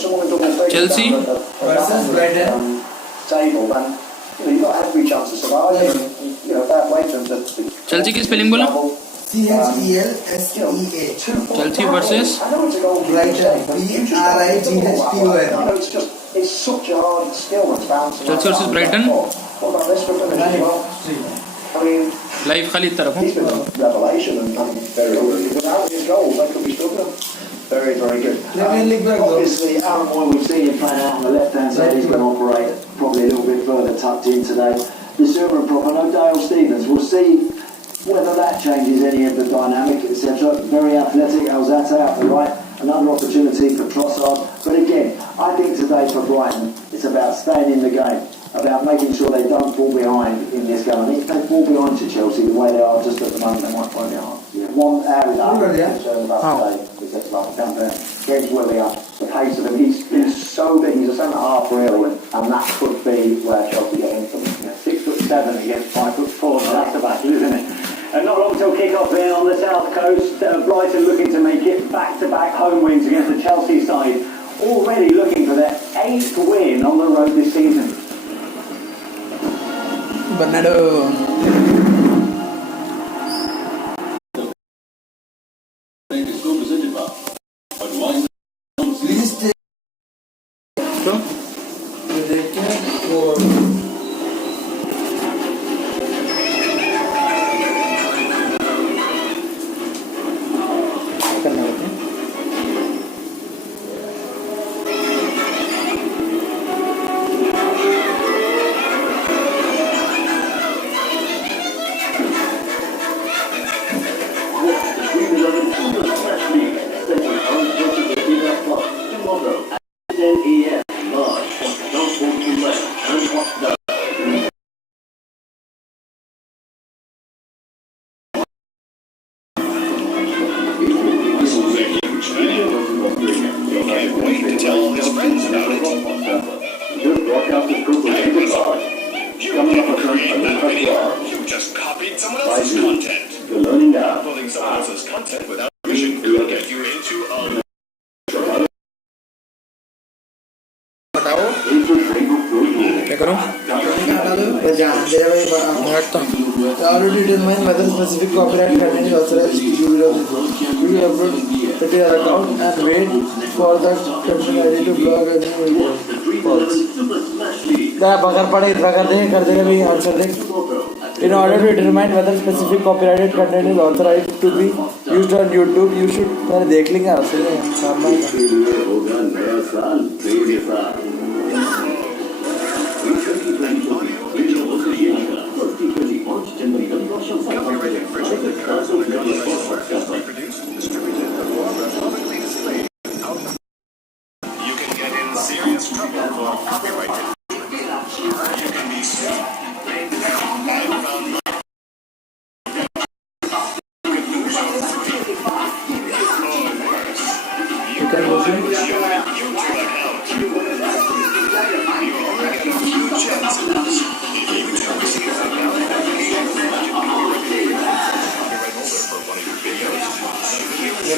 Chelsea versus Brighton. Table, and you've got every chance of surviving. Fair play to them. Chelsea की spelling बोला? CHELSEA. Chelsea versus Brighton. BRIGHTON. It's such a hard skill that's bouncing. Chelsea versus Brighton. What about this for them as well? I mean, Live खाली तरफ he's been a revelation and very good. Without his goals, they could be struggling. Very, very good. Obviously, Aaron Moy, we've seen him playing out on the left-hand side. He's going to operate probably a little bit further tucked in today. The Zuma and prop, I know Dale Stevens. We'll see whether that changes any of the dynamic, etc. Very athletic. Alzate out the right. Another opportunity for Trossard. But again, I think today for Brighton, it's about staying in the game, about making sure they don't fall behind in this game. I think if they fall behind to Chelsea the way they are just at the moment, they might find it hard. One area I'm concerned about today is that against where we are. The pace of him, he's so big, he's a centre-half really, and that could be where Chelsea get into him. 6'7" against 5'4", so that's about it, isn't it? And not long till kick-off here on the south coast. Brighton looking to make it back-to-back home wins against the Chelsea side. Already looking for their 8th win on the road this season. Bernardo. Please take. Already determine whether specific copyright content is authorized to use of the group. You will upload it to your account and wait for the content ID to blog and false. In order to determine whether specific copyrighted content is authorized to be used on YouTube, you should देख लेंगे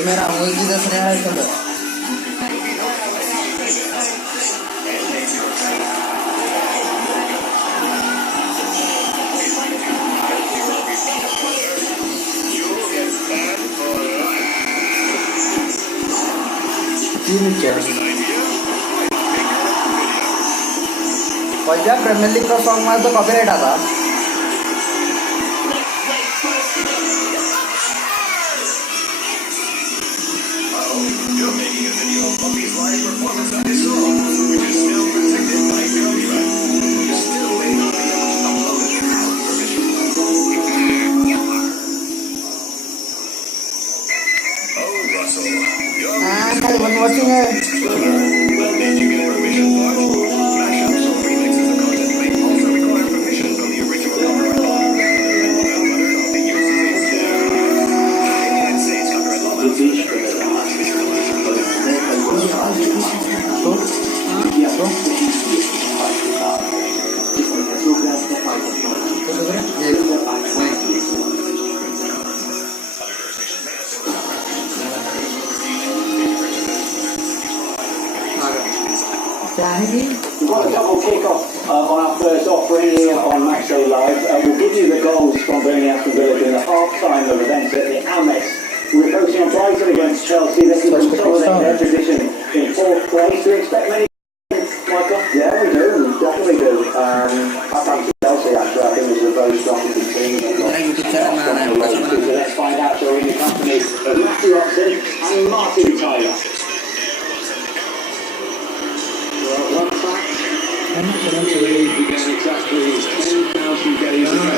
मेरा अंग्रेजी दसने आया था Punjab premiere league का song में तो copyright आता watching it. We've got a couple kick-off on our first offering here on Matchday Live. We'll give you the goals from Burnley Aston Villa in the half-time of events at the Amex. We're focusing on Brighton against Chelsea. They can consolidate their position in fourth place. Do you expect many, Michael? Yeah, we do. We definitely do. I fancy Chelsea, actually. I think this is a very strong team. So let's find out. So we're in the company of Matthew Upson and Martin Tyler. One fact. Began exactly 10,000 days ago.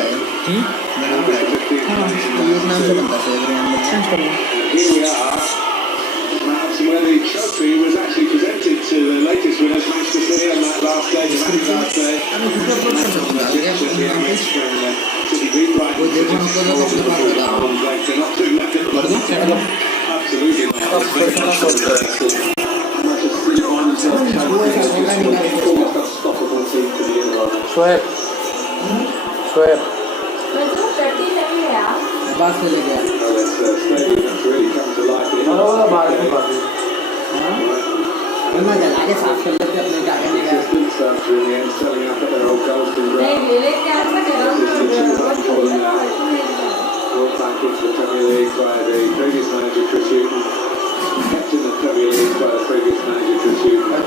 Here we are, perhaps where the trophy was actually presented to the latest winners, Manchester City, on that last day of that day. City beat Brighton. They're not doing that at the moment. Absolutely not. Shoaib. बात से लेके मैं जला के साफ कर लेते अपने जाके ले गया नहीं ले लेके आज मैं कर रहा हूँ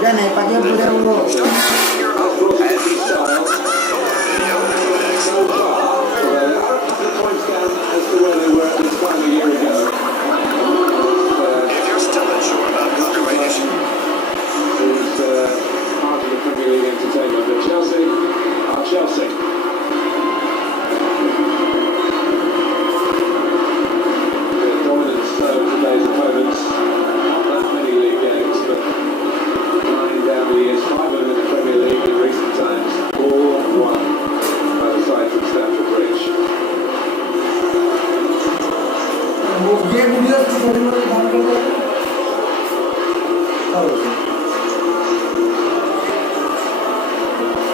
नहीं पाजी पूरे वो points down as to where they were at this time a year ago. If you're still unsure about graduation, It's part of the Premier League entertainment. But Chelsea are Chelsea. The dominance of today's opponents, not that many league games, but 9 down the years, 5 of them in the Premier League in recent times, all won by the side from Stamford Bridge. ये video की थोड़ी बहुत काम कर रहे हैं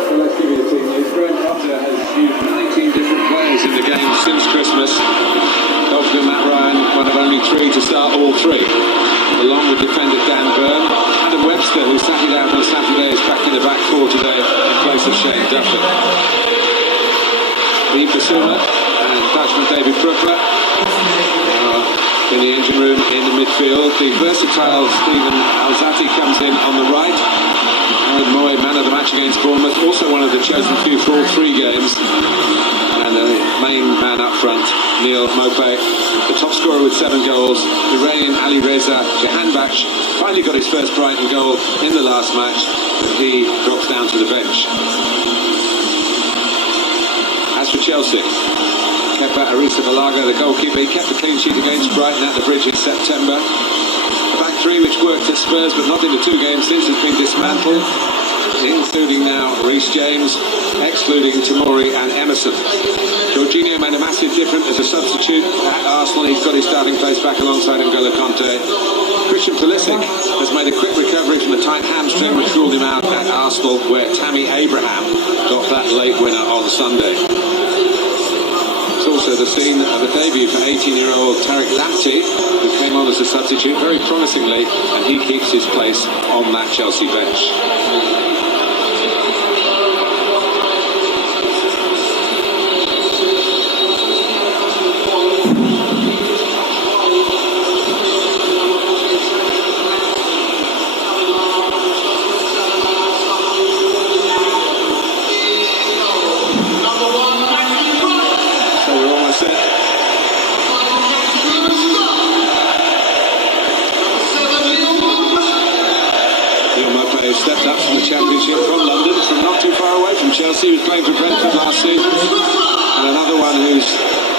So let's give you the team news. Graham Potter has used 19 different players in the game since Christmas. Obviously Matt Ryan, one of only 3 to start all 3. Along with defender Dan Burn, Adam Webster, who sat it out on Saturday, is back in the back 4 today in place of Shane Duffy. Lee Basuma and Dutchman David Brooker in the engine room in the midfield. The versatile Stephen Alzati comes in on the right. Aaron Moy, man of the match against Bournemouth, also one of the chosen few for all 3 games. And the main man up front, Neil Mopay, the top scorer with 7 goals. Iranian Ali Reza Jahanbakhsh finally got his first Brighton goal in the last match, but he drops down to the bench. As for Chelsea, Kepa Arrizabalaga, the goalkeeper, he kept a clean sheet against Brighton at the Bridge in September. The back 3 which worked at Spurs but not in the 2 games since has been dismantled, including now Reece James, excluding Tomori and Emerson. Jorginho made a massive difference as a substitute at Arsenal. He's got his starting place back alongside N'Golo Kanté. Christian Pulisic has made a quick recovery from the tight hamstring which ruled him out at Arsenal, where Tammy Abraham got that late winner on Sunday. It's also the scene of a debut for 18-year-old Tariq Lamptey, who came on as a substitute very promisingly, and he keeps his place on that Chelsea bench. Stepped up from the Championship from London, from not too far away from Chelsea. He was playing for Brentford last season, and another one who's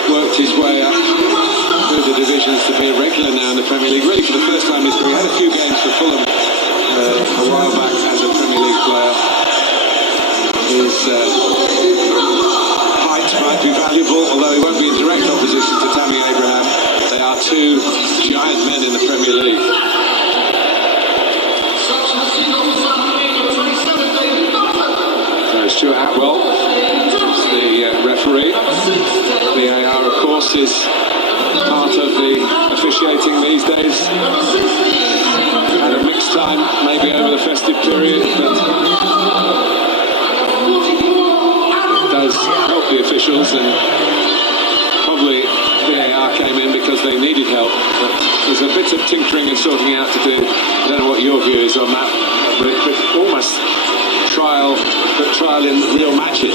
worked his way up through the divisions to be a regular now in the Premier League. Really, for the first time in his career, he had a few games for Fulham a while back as a Premier League player. His height might be valuable, although he won't be in direct opposition to Tammy Abraham. They are 2 giant men in the Premier League. Stuart Atwell is the referee. VAR, of course, is part of the officiating these days. Had a mixed time, maybe over the festive period, but sorting out to do. I don't know what your view is on that, but almost trial in real matches.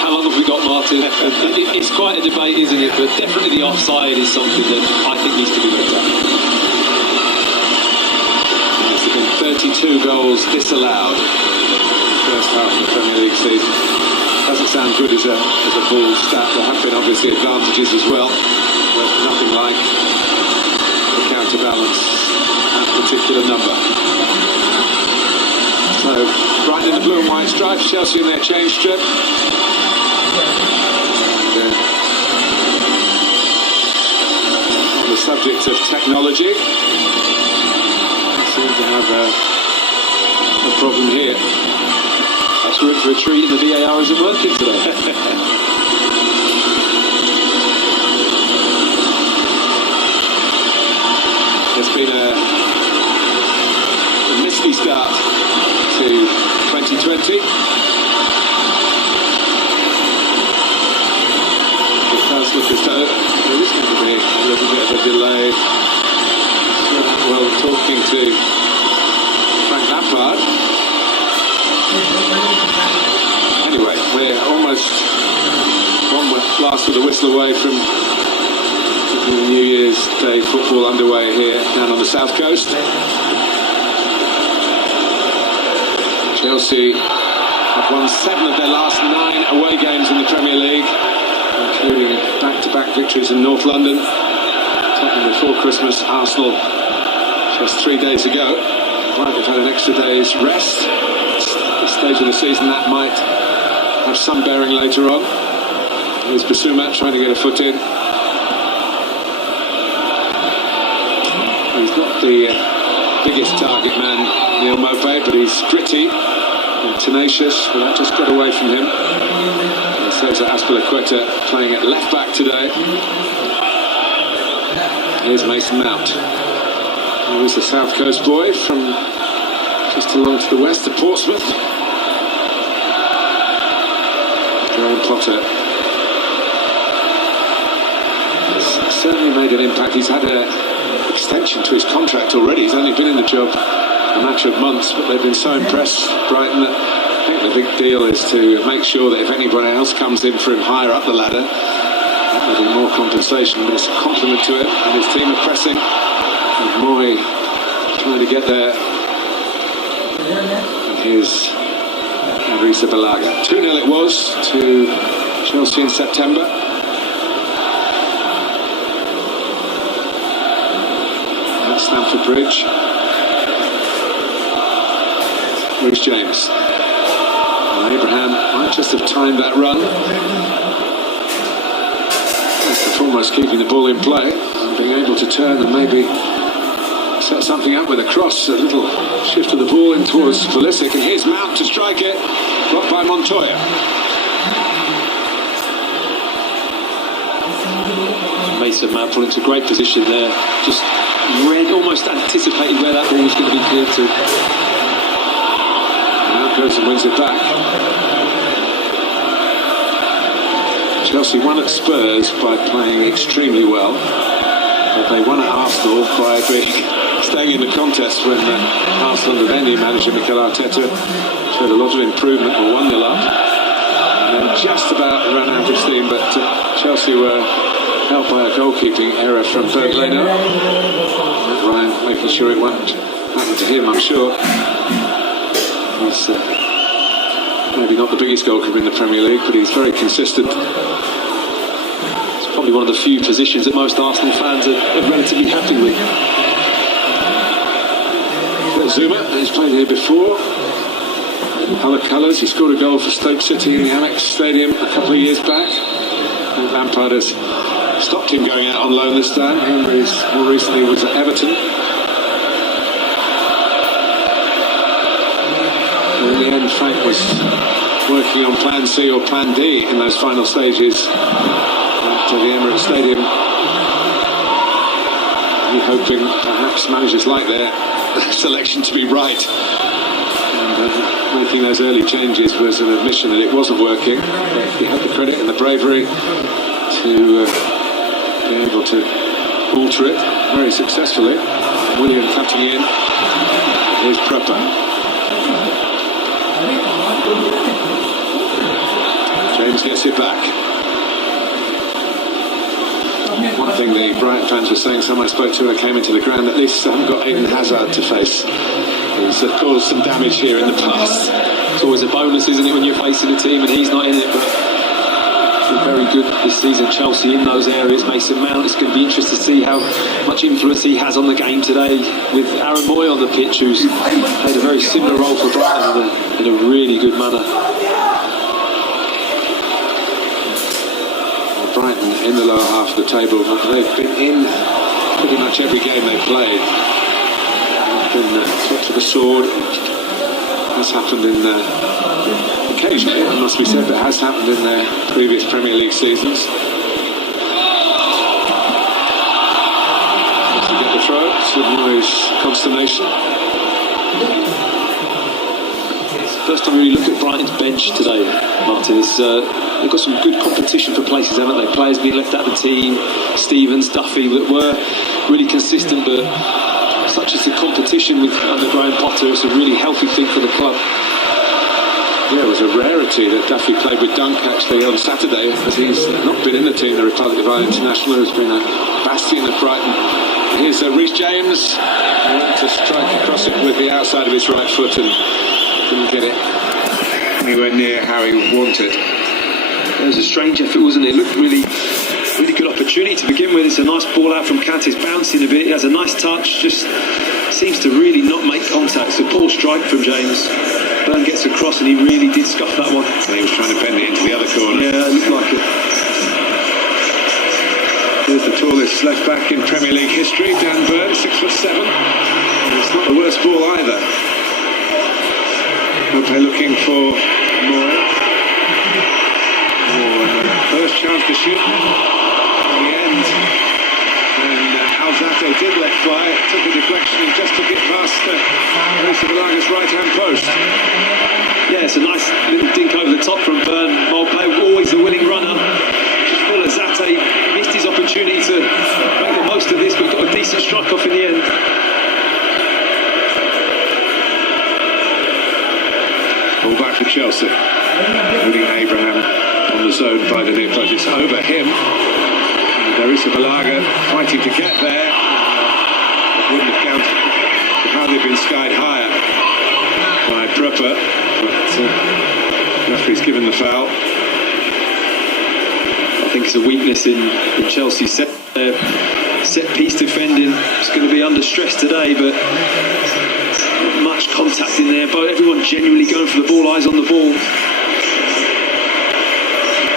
How long have we got, Martin? It's quite a debate, isn't it? But definitely the offside is something that I think needs to be looked at. There's been 32 goals disallowed first half of the Premier League season. Doesn't sound good as a full stat. There have been obviously advantages as well, but nothing like the counterbalance that particular number. So Brighton in the blue and white stripes, Chelsea in their change strip. And, on the subject of technology, seem to have a problem here. Perhaps we're in for a treat and the VAR isn't working today. It's been a misty start to 2020. It does look as though there is going to be a little bit of a delay. Well, talking to Frank Lampard. Anyway, we're almost one blast of the whistle away from the New Year's Day football underway here down on the south coast. Chelsea have won 7 of their last 9 away games in the Premier League, including back-to-back victories in North London. Tottenham before Christmas, Arsenal just 3 days ago. Might have had an extra day's rest. At this stage of the season, that might have some bearing later on. Here's Basuma trying to get a foot in. He's not the biggest target man, Neil Maupay, but he's gritty and tenacious, but that just got away from him. And Cesar Azpilicueta playing at left back today. Here's Mason Mount. He's the South Coast boy from just along to the west of Portsmouth. Graham Potter has certainly made an impact. He's had an extension to his contract already. He's only been in the job a matter of months, but they've been so impressed, Brighton, that I think the big deal is to make sure that if anybody else comes in for him higher up the ladder, there'll be more compensation. And it's a compliment to him, and his team are pressing. And Moy trying to get there. And here's Idrissa Balaga. 2-0 it was to Chelsea in September. At Stamford Bridge. Reece James. And Abraham might just have timed that run. First and foremost, keeping the ball in play and being able to turn and maybe set something up with a cross, a little shift of the ball in towards Pulisic, and here's Mount to strike it, blocked by Montoya. Mason Mount put into a great position there, just read, almost anticipated where that ball was going to be cleared to. Now goes and wins it back. Chelsea won at Spurs by playing extremely well, but they won at Arsenal by staying in the contest when Arsenal under their new manager Mikel Arteta showed a lot of improvement and 1-0 up, and then just about ran out of steam, but Chelsea were helped by a goalkeeping error from Bernd Leno. Ryan making sure it won't happen to him, I'm sure. He's maybe not the biggest goalkeeper in the Premier League, but he's very consistent. It's probably one of the few positions that most Arsenal fans are relatively happy with. Zuma, he's played here before. Other colours, he scored a goal for Stoke City in the Amex Stadium a couple of years back. And Lampard has stopped him going out on loan this time. He more recently was at Everton. And in the end, Frank was working on Plan C or Plan D in those final stages at the Emirates Stadium. He hoping perhaps managers like their selection to be right, and making those early changes was an admission that it wasn't working. He had the credit and the bravery to be able to alter it very successfully. William cutting in. Here's Prepper. James gets it back. One thing the Brighton fans were saying, someone I spoke to when I came into the ground, at least they haven't got Eden Hazard to face. He's caused some damage here in the past. It's always a bonus, isn't it, when you're facing a team and he's not in it. But been very good this season, Chelsea, in those areas. Mason Mount, it's going to be interesting to see how much influence he has on the game today, with Aaron Moy on the pitch, who's played a very similar role for Brighton in a really good manner. Brighton in the lower half of the table. They've been in pretty much every game they've played. They've been touch of a sword. Has happened in occasionally, it must be said, that has happened in their previous Premier League seasons. To get the throw, some noise, consternation. First time we really look at Brighton's bench today, Martin. They've got some good competition for places, haven't they? Players being left out of the team, Stevens, Duffy, that were really consistent, but such as the competition with under Graham Potter, it's a really healthy thing for the club. Yeah, it was a rarity that Duffy played with Dunk actually on Saturday, as he's not been in the team, the Republic of Ireland international, who's been a bastion of Brighton. Here's Reece James, to strike across it with the outside of his right foot and didn't get it anywhere near how he wanted. It was a strange effort, wasn't it? It looked really good opportunity to begin with. It's a nice ball out from Kant. It's bouncing a bit. He has a nice touch. Just seems to really not make contact. It's a poor strike from James. Burn gets across and he really did scuff that one. And he was trying to bend it into the other corner. Yeah, it looked like it. Here's the tallest left back in Premier League history, Dan Burn, 6'7". It's not the worst ball either. They're looking for more. First chance to shoot. In the end, and Alzate did let fly. Took a deflection and just took it past Balaga's right-hand post. Yeah, it's a nice little dink over the top from Burn. Moleplay, always the winning runner. Just feel that Zate missed his opportunity to make the most of this, but got a decent strike off in the end. Ball back for Chelsea. William Abraham on the zone by the near post. It's over him. There is a Balaga fighting to get there. It wouldn't have counted. Could hardly been skied higher by Prepper, but referee's given the foul. I think it's a weakness in Chelsea's set piece defending. It's going to be under stress today, but not much contact in there. But everyone genuinely going for the ball, eyes on the ball.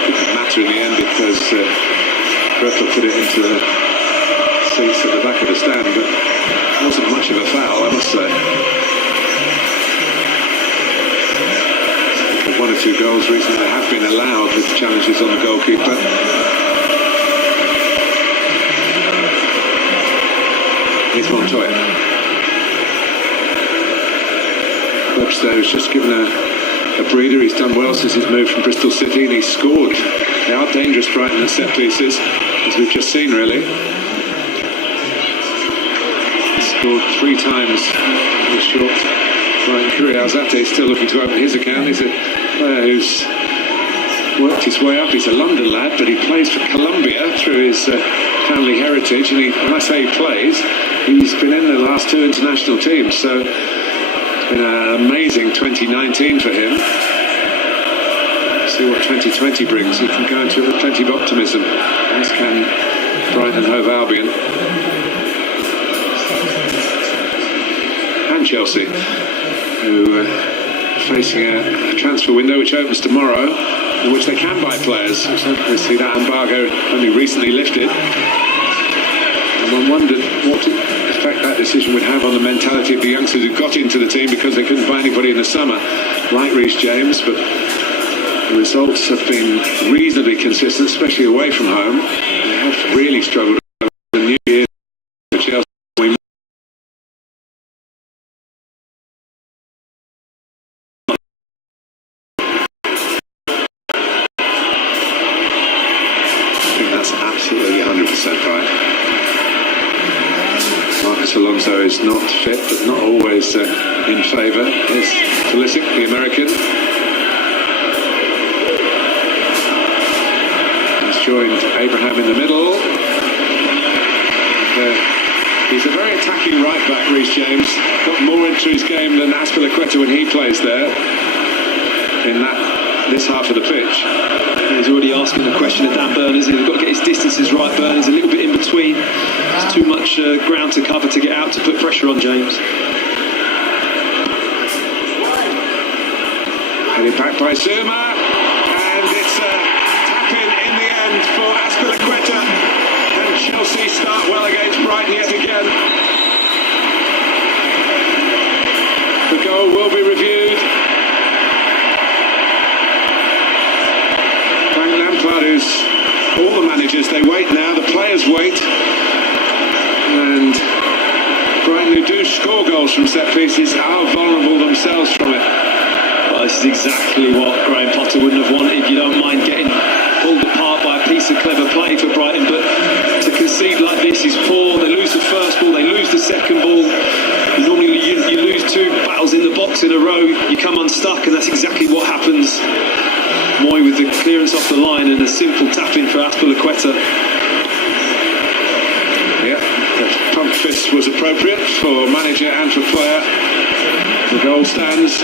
Didn't matter in the end because Prepper put it into the seats at the back of the stand, but it wasn't much of a foul, I must say. One or two goals recently have been allowed with challenges on the goalkeeper. Here's Montoya. Webster has just given a breather. He's done well since his move from Bristol City, and he's scored. They are dangerous, Brighton, at set pieces, as we've just seen, really. He's scored 3 times in a short Brighton career. Alzate is still looking to open his account. He's a player who's worked his way up. He's a London lad, but he plays for Colombia through his family heritage. And when I say he plays, he's been in the last 2 international teams. So it's been an amazing 2019 for him. See what 2020 brings. He can go into it with plenty of optimism, as can Brighton and Hove Albion. And Chelsea, who facing a transfer window which opens tomorrow, in which they can buy players. Obviously that embargo only recently lifted, and one wondered what effect that decision would have on the mentality of the youngsters who got into the team because they couldn't buy anybody in the summer, like Reece James. But the results have been reasonably consistent, especially away from home. They have really struggled over the New Year for Chelsea. Marcos Alonso is not fit, but not always in favour. Here's Pulisic, the American. He's joined Abraham in the middle. He's a very attacking right back, Reece James. Got more into his game than Azpilicueta when he plays there in this half of the pitch. He's already asking the question of Dan Burn, isn't he? He's got to get his distances right, Burn. He's a little bit in between. There's too much ground to cover to get out to put pressure on James. Headed back by Zuma, and it's a tap-in the end for Azpilicueta. And Chelsea start well against Brighton yet again. The goal will be reviewed. Frank Lampard, who's all the managers, they wait now, the players wait. And Brighton, who do score goals from set pieces, are vulnerable themselves from it. Well, this is exactly what Graham Potter wouldn't have wanted. You don't mind getting pulled apart by a piece of clever play for Brighton, but to concede like this is poor. They lose the first ball, they lose the second ball. Normally you lose two battles in the box in a row, you come unstuck, and that's exactly what happens. Moy with the clearance off the line and a simple tap-in for Azpilicueta. Yeah, the pump fist was appropriate for manager and for player. The goal stands.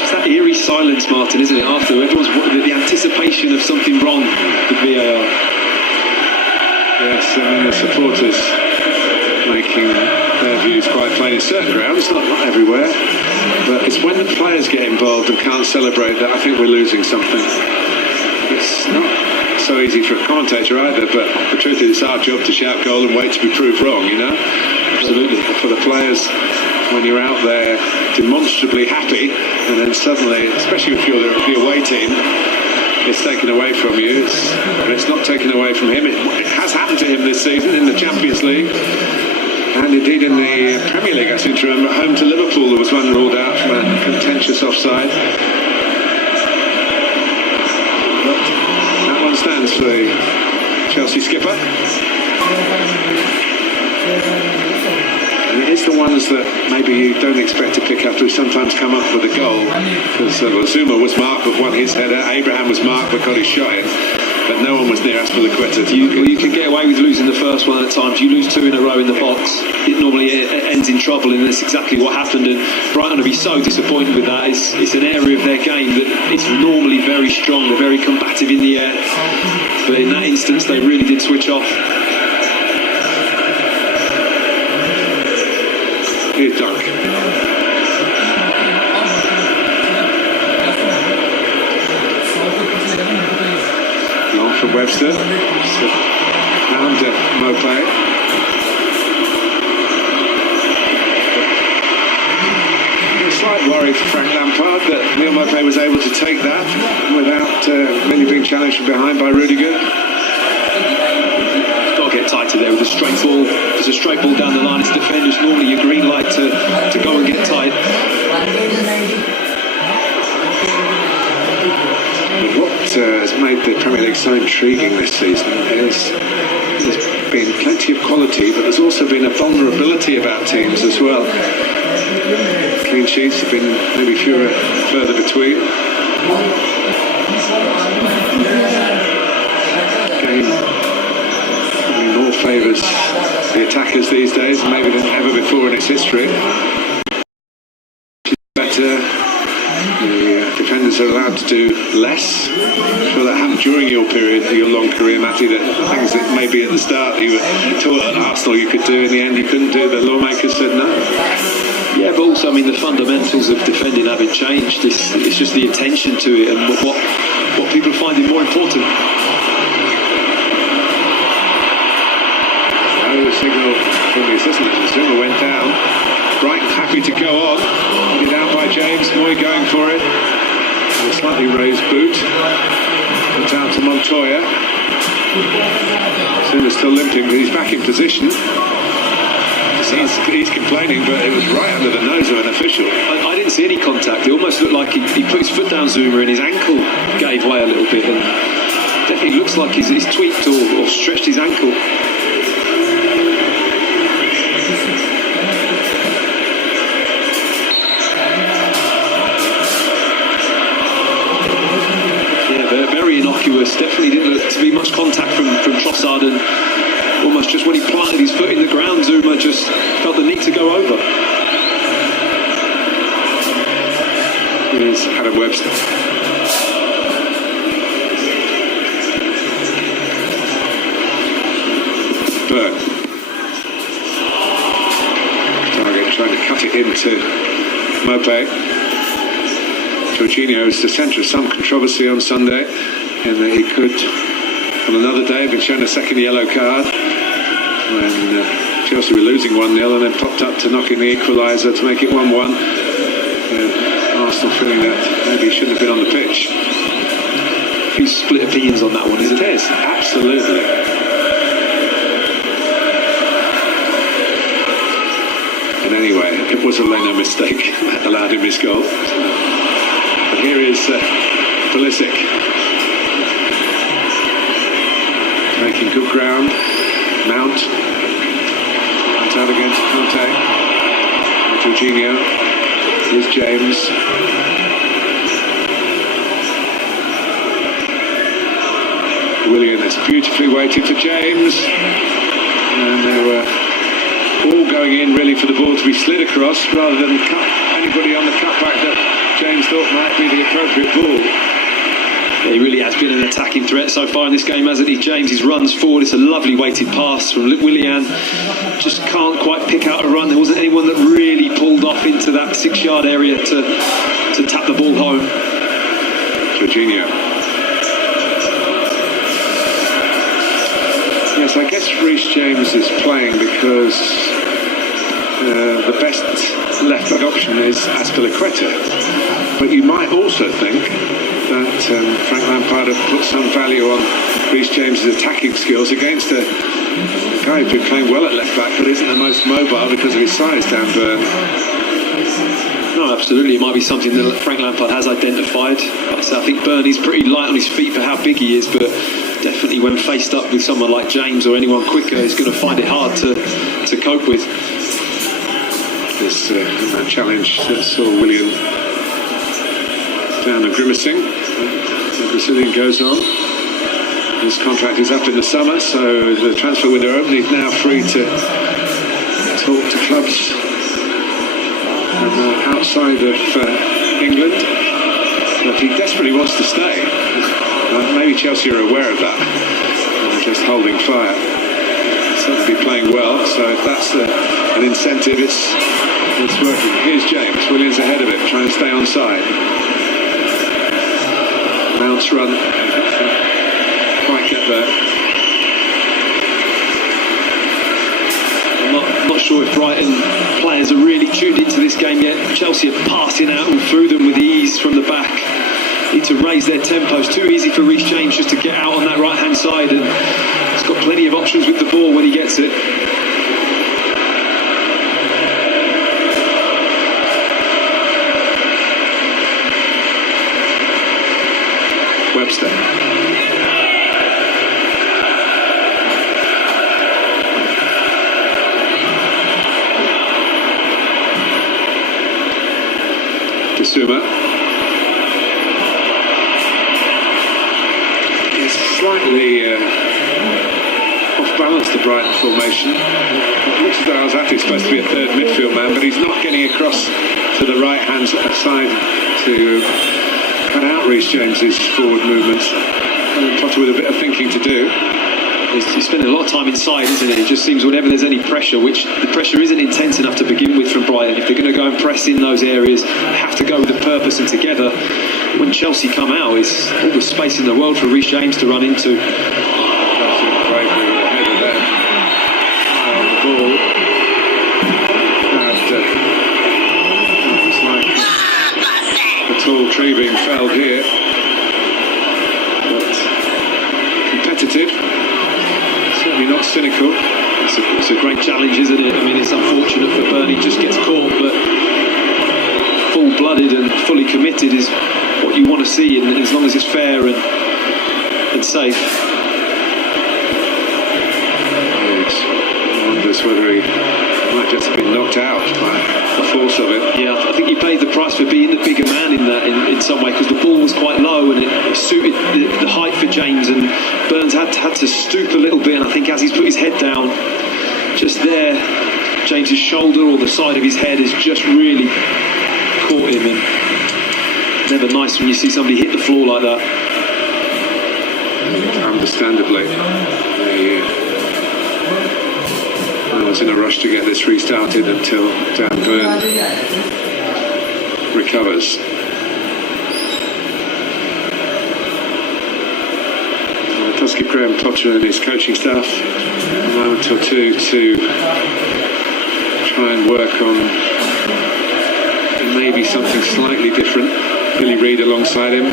It's that eerie silence, Martin, isn't it? After everyone's the anticipation of something wrong with VAR. Yes, and the supporters making their views quite plain in certain grounds, not everywhere. But it's when the players get involved and can't celebrate that I think we're losing something. It's not so easy for a commentator either, but the truth is it's our job to shout goal and wait to be proved wrong, you know? Absolutely. For the players, when you're out there demonstrably happy, and then suddenly, especially if you're the away team, it's taken away from you. It's not taken away from him. It has happened to him this season in the Champions League. And indeed in the Premier League, I seem to remember, home to Liverpool, there was one ruled out from a contentious offside. But that one stands for the Chelsea skipper. And it is the ones that maybe you don't expect to pick up who sometimes come up with a goal. Because Zuma was marked but won his header, Abraham was marked but got his shot in. But no one was near Azpilicueta. You can get away with losing the first one at times. You lose two in a row in the box, it normally ends in trouble, and that's exactly what happened. And Brighton will be so disappointed with that. It's an area of their game that it's normally very strong, they're very combative in the air. But in that instance, they really did switch off. Here's Dunk. Long from Webster. And Mopay. A slight worry for Frank Lampard that Neil Mopay was able to take that without really being challenged from behind by Rudiger. Got to get tighter there with a straight ball. There's a straight ball down the line. It's defenders normally your green light to go and get tight. But what has made the Premier League so intriguing this season is there's been plenty of quality, but there's also been a vulnerability about teams as well. Clean sheets have been maybe further between. Game more favours the attackers these days, maybe than ever before in its history. Better. The defenders are allowed to do less. I'm sure that happened during your long career, Matty, that things that maybe at the start you were taught at Arsenal you could do, in the end you couldn't do. The lawmakers said no. Yeah, but also, I mean, the fundamentals of defending haven't changed. It's just the attention to it and what people find it more important. The signal from the assistant. Zuma went down. Brighton happy to go on. Get out by James. Moy going for it. A slightly raised boot. It's out to Montoya. Zuma's still limping, but he's back in position. He's complaining, but it was right under the nose of an official. I didn't see any contact. It almost looked like he put his foot down Zuma and his ankle gave way a little bit. And definitely looks like he's tweaked or stretched his ankle. innocuous. Definitely didn't look to be much contact from Trossard, and almost just when he planted his foot in the ground, Zuma just felt the need to go over. Here's Adam Webster. Burn. Target trying to cut it into Mopé. Jorginho is the centre of some controversy on Sunday in that he could, on another day, have been shown a second yellow card when Chelsea were losing 1-0 and then popped up to knock in the equaliser to make it 1-1. Arsenal feeling that maybe he shouldn't have been on the pitch. A few split opinions on that one, isn't it? It is, absolutely. And anyway, it was a Leno mistake that allowed him his goal. But here is Pulisic making good ground. Mount out against Conte. Jorginho. Here's James. Willian has beautifully waited for James, and they were all going in really for the ball to be slid across rather than anybody on the cutback that James thought might be the appropriate ball. Yeah, he really has been an attacking threat so far in this game, hasn't he? James runs forward. It's a lovely weighted pass from Willian. Just can't quite pick out a run. There wasn't anyone that really pulled off into that 6-yard area to tap the ball home. Jorginho. Yes, I guess Reece James is playing because the best left-back option is Azpilicueta. But you might also think that Frank Lampard have put some value on Reece James' attacking skills against a guy who's been playing well at left-back but isn't the most mobile because of his size, Dan Burn. No, absolutely. It might be something that Frank Lampard has identified. Like I say, I think Bernie's pretty light on his feet for how big he is, but definitely when faced up with someone like James or anyone quicker, he's going to find it hard to cope with. This that challenge that saw Willian down and grimacing. The Brazilian goes on. His contract is up in the summer, so the transfer window open. He's now free to talk to clubs outside of England, but he desperately wants to stay. Maybe Chelsea are aware of that and just holding fire. Seems to be playing well, so if that's an incentive, it's working. Here's James. Williams ahead of it, trying to stay on side. Mount's run, quite get there. I'm not sure if Brighton players are really tuned into this game yet. Chelsea are passing out and through them with ease from the back. Need to raise their tempo. It's too easy for Reece James just to get out on that right hand side, and he's got plenty of options with the ball when he gets it. Webster. Bissouma. Slightly off balance, the Brighton formation. It looks as though Alzati's supposed to be a third midfield man, but he's not getting across to the right hand side to cut out Reece James's forward movement. Potter with a bit of thinking to do. He's spending a lot of time inside, isn't it? It just seems whenever there's any pressure, which the pressure isn't intense enough to begin with from Brighton, if they're going to go and press in those areas, have to go with a purpose and together. When Chelsea come out, it's all the space in the world for Reece James to run into. The ball. It's like a tall tree being felled here. But competitive. Certainly not cynical. It's a great challenge, isn't it? I mean, it's unfortunate for Burnley, just gets caught, but full-blooded and fully committed is what you want to see, and as long as it's fair and safe. He wonders whether he might just have been knocked out by the force of it. Yeah, I think he paid the price for being the bigger man in some way, because the ball was quite low and it suited the height for James Burns had to stoop a little bit, and I think as he's put his head down, just there, James's shoulder or the side of his head has just really caught him, and never nice when you see somebody hit the floor like that. Understandably, I was in a rush to get this restarted until Dan Burn recovers. It does give Graham Potter and his coaching staff a moment or two to try and work on maybe something slightly different. Billy Reid alongside him.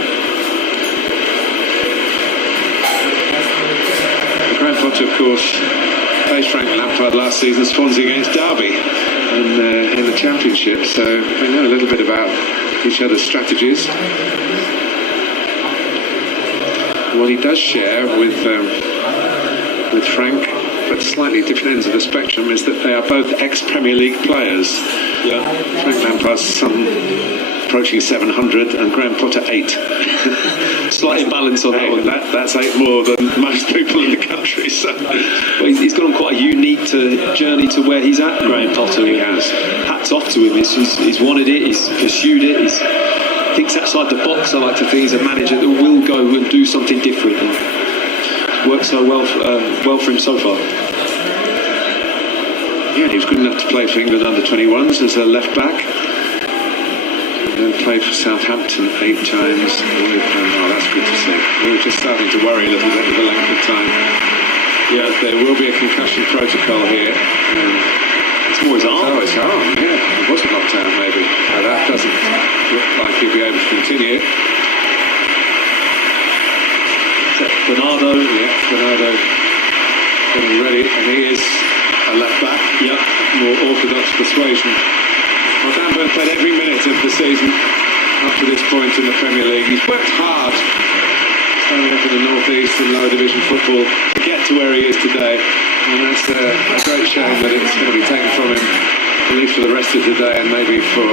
Graham Potter, of course, faced Frank Lampard last season, Swansea against Derby in the Championship, so they know a little bit about each other's strategies. What he does share with Frank, but slightly different ends of the spectrum, is that they are both ex-Premier League players. Yeah. Frank Lampard's son approaching 700 and Graham Potter 8. Slight imbalance on that one. That's 8 more than most people in the country. So, well, he's gone on quite a unique journey to where he's at, Graham Potter. He has. Hats off to him. He's wanted it, he's pursued it, he thinks outside the box. I like to think he's a manager that will go and do something different. And worked so well for him so far. Yeah, he was good enough to play for England under 21s as a left back. And then played for Southampton 8 times. Oh, that's good to see. We were just starting to worry a little bit with the length of time. Yeah, there will be a concussion protocol here. It's more his arm. Oh, his arm, yeah. It wasn't knocked out, maybe. No, that doesn't look like he'll be able to continue. Bernardo. Yeah, Bernardo getting ready, and he is a left back. Yeah. More orthodox persuasion. Well, Dan Burn played every minute of the season up to this point in the Premier League. He's worked hard coming up in the North East and lower division football to get to where he is today, and that's a great shame that it's going to be taken from him, at least for the rest of the day and maybe for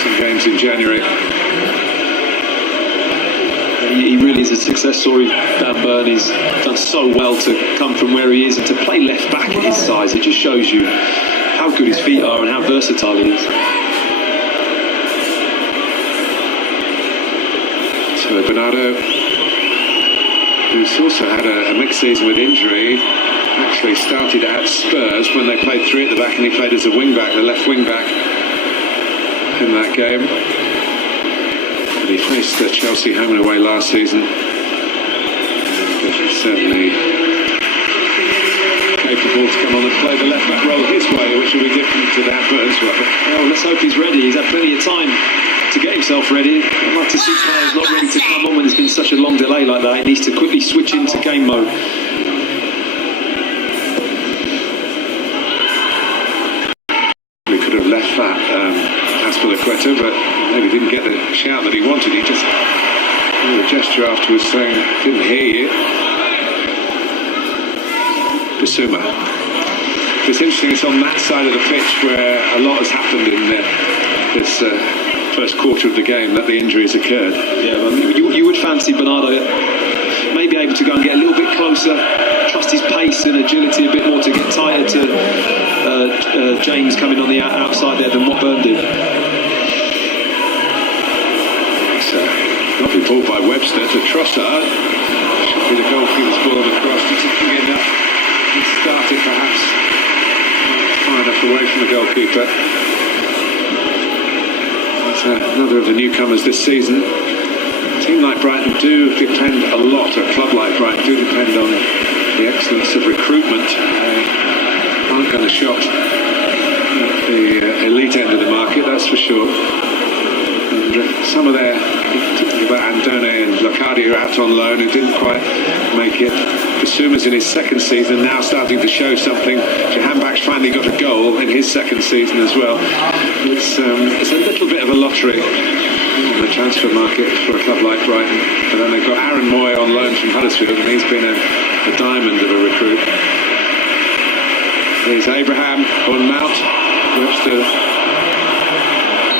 some games in January. He really is a success story, Dan Burn. He's done so well to come from where he is and to play left back at his size. It just shows you how good his feet are and how versatile he is. So Bernardo, who's also had a mixed season with injury, actually started at Spurs when they played 3 at the back, and he played as a wing back, the left wing back in that game. But he faced Chelsea home and away last season. And certainly capable to come on and play the left back role his way, which will be different to that Burns way. Well, let's hope he's ready. He's had plenty of time to get himself ready. I'd like to see players not ready to come on when there's been such a long delay like that. He needs to quickly switch into game mode. We could have left that Azpilicueta, but maybe didn't get the shout that he wanted. He just made a gesture afterwards saying, "Didn't hear you." Bissouma. It's interesting, it's on that side of the pitch where a lot has happened in this first quarter of the game that the injuries occurred. Yeah, well, you would fancy Bernardo maybe able to go and get a little bit closer, trust his pace and agility a bit more to get tighter to James coming on the outside there than what Burn did. It's a lovely ball by Webster to Trossard. Should be the goalkeeper's ball across. Just looking enough. He started perhaps far enough away from the goalkeeper. That's another of the newcomers this season. A team like Brighton do depend a lot, a club like Brighton do depend on the excellence of recruitment. Aren't going to shop at the elite end of the market, that's for sure. And some of their, talking about Andone and Locadia out on loan who didn't quite make it. Basuma's in his second season, now starting to show something. Jahanbakhsh's finally got a goal in his second season as well. It's a little bit of a lottery in the transfer market for a club like Brighton. But then they've got Aaron Moy on loan from Huddersfield, and he's been a diamond of a recruit. There's Abraham on Mount. Webster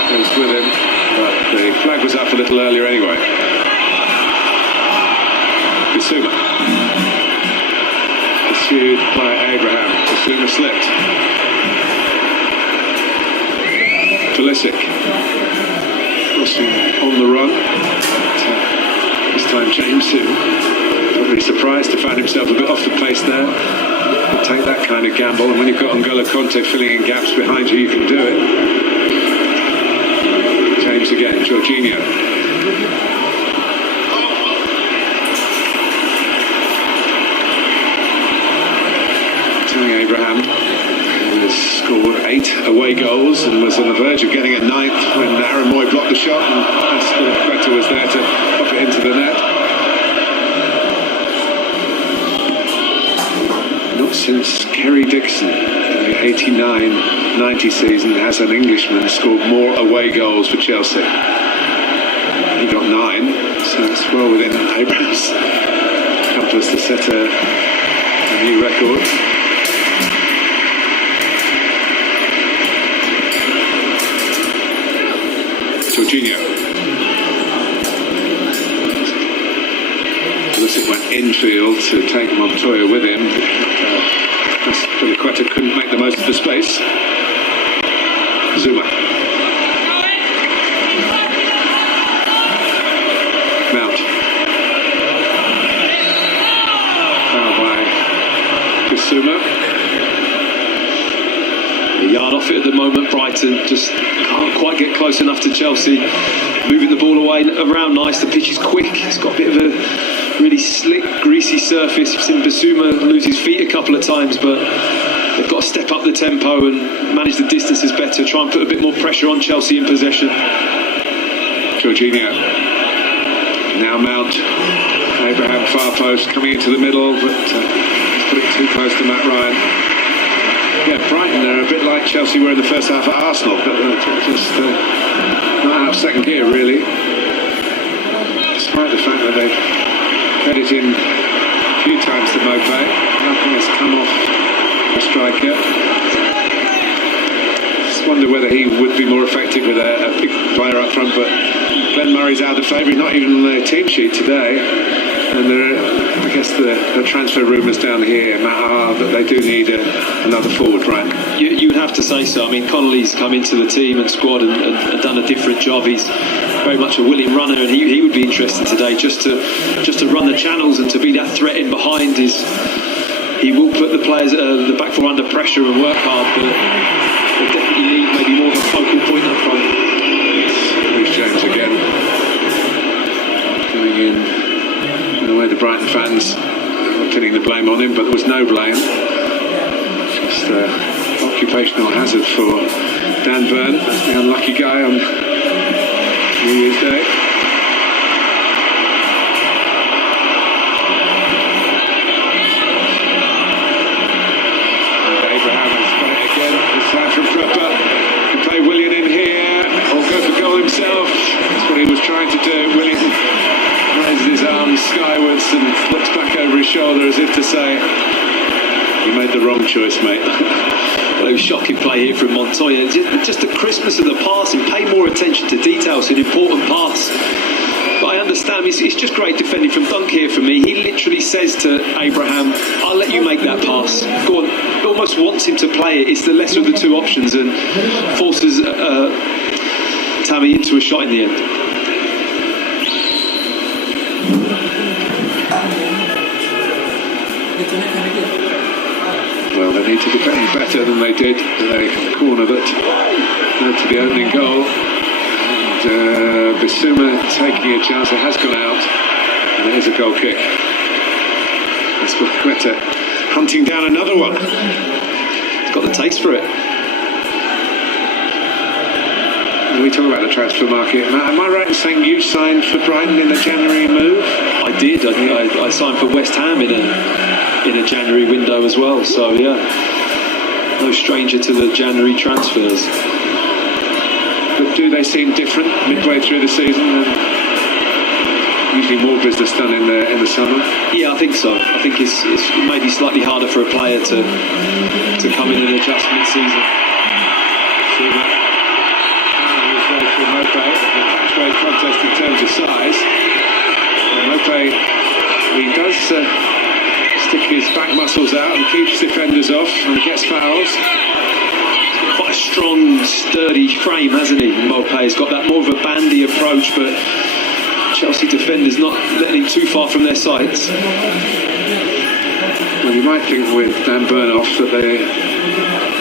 goes with him, but the flag was up a little earlier anyway. Bissouma. Pursued by Abraham. Bissouma slipped. Pulisic. Crossing on the run. This time James, who probably surprised to find himself a bit off the pace there. But take that kind of gamble, and when you've got N'Golo Conte filling in gaps behind you, you can do it. James again, Jorginho. Abraham has scored 8 away goals and was on the verge of getting a 9th when Aaron Moy blocked the shot, and Greta was there to pop it into the net. Not since Kerry Dixon in the 89-90 season has an Englishman scored more away goals for Chelsea. He got 9, so it's well within Abraham's compass to set a new record. Jorginho. Pulisic went infield to take Montoya with him. Quetta couldn't make the most of the space. Zuma. Mount. Foul by Bissouma. A yard off it at the moment. Brighton just can't quite get close enough to Chelsea. Moving the ball away around nice. The pitch is quick. It's got a bit of a really slick, greasy surface. I've seen Bissouma lose his feet a couple of times, but they've got to step up the tempo and manage the distances better. Try and put a bit more pressure on Chelsea in possession. Jorginho. Now Mount. Abraham far post coming into the middle, but put it too close to Matt Ryan. Yeah, Brighton, they're a bit like Chelsea were in the first half at Arsenal, but just not out of second gear, really. Despite the fact that they've fed it in a few times to Mopé. Nothing has come off a striker. Just wonder whether he would be more effective with a big player up front, but Glenn Murray's out of favour. He's not even on their team sheet today. And I guess the transfer rumours down here are that they do need another forward, right? You would have to say so. I mean, Connolly's come into the team and squad and done a different job. He's very much a willing runner, and he would be interested today just to run the channels and to be that threat in behind. He will put the players at the back four under pressure and work hard, but they definitely need maybe more of a focal point up front. Here's James again. Coming in the way the Brighton fans were pinning the blame on him, but there was no blame. Just occupational hazard for Dan Burn, the unlucky guy on New Year's Day. And Abraham has got it again. This time from Prepper. Can play Willian in here, or go for goal himself. That's what he was trying to do. Willian raises his arms skywards and looks back over his shoulder as if to say, you made the wrong choice, mate. Well, shocking play here from Montoya. Just the crispness of the passing. Pay more attention to details. An important pass. But I understand it's just great defending from Dunk here for me. He literally says to Abraham, I'll let you make that pass. Go on. He almost wants him to play it. It's the lesser of the two options and forces Tammy into a shot in the end. Well, they need to defend better than they did the corner that led to the opening goal. And Bissouma taking a chance. It has gone out, and it is a goal kick. That's Quetta hunting down another one. He's got the taste for it. And we talk about the transfer market. Am I right in saying you signed for Brighton in a January move? I did. I signed for West Ham in a January window as well. So yeah, no stranger to the January transfers. But do they seem different midway through the season? Usually more business done in the summer. Yeah, I think so. I think it's maybe slightly harder for a player to come in and adjust mid-season. Very contest in terms of size. Mopé he does stick his back muscles out and keeps defenders off and gets fouls. Quite a strong, sturdy frame, hasn't he? Mopé has got that more of a bandy approach, but Chelsea defenders not letting him too far from their sights. Well, you might think with Dan Burnoff that they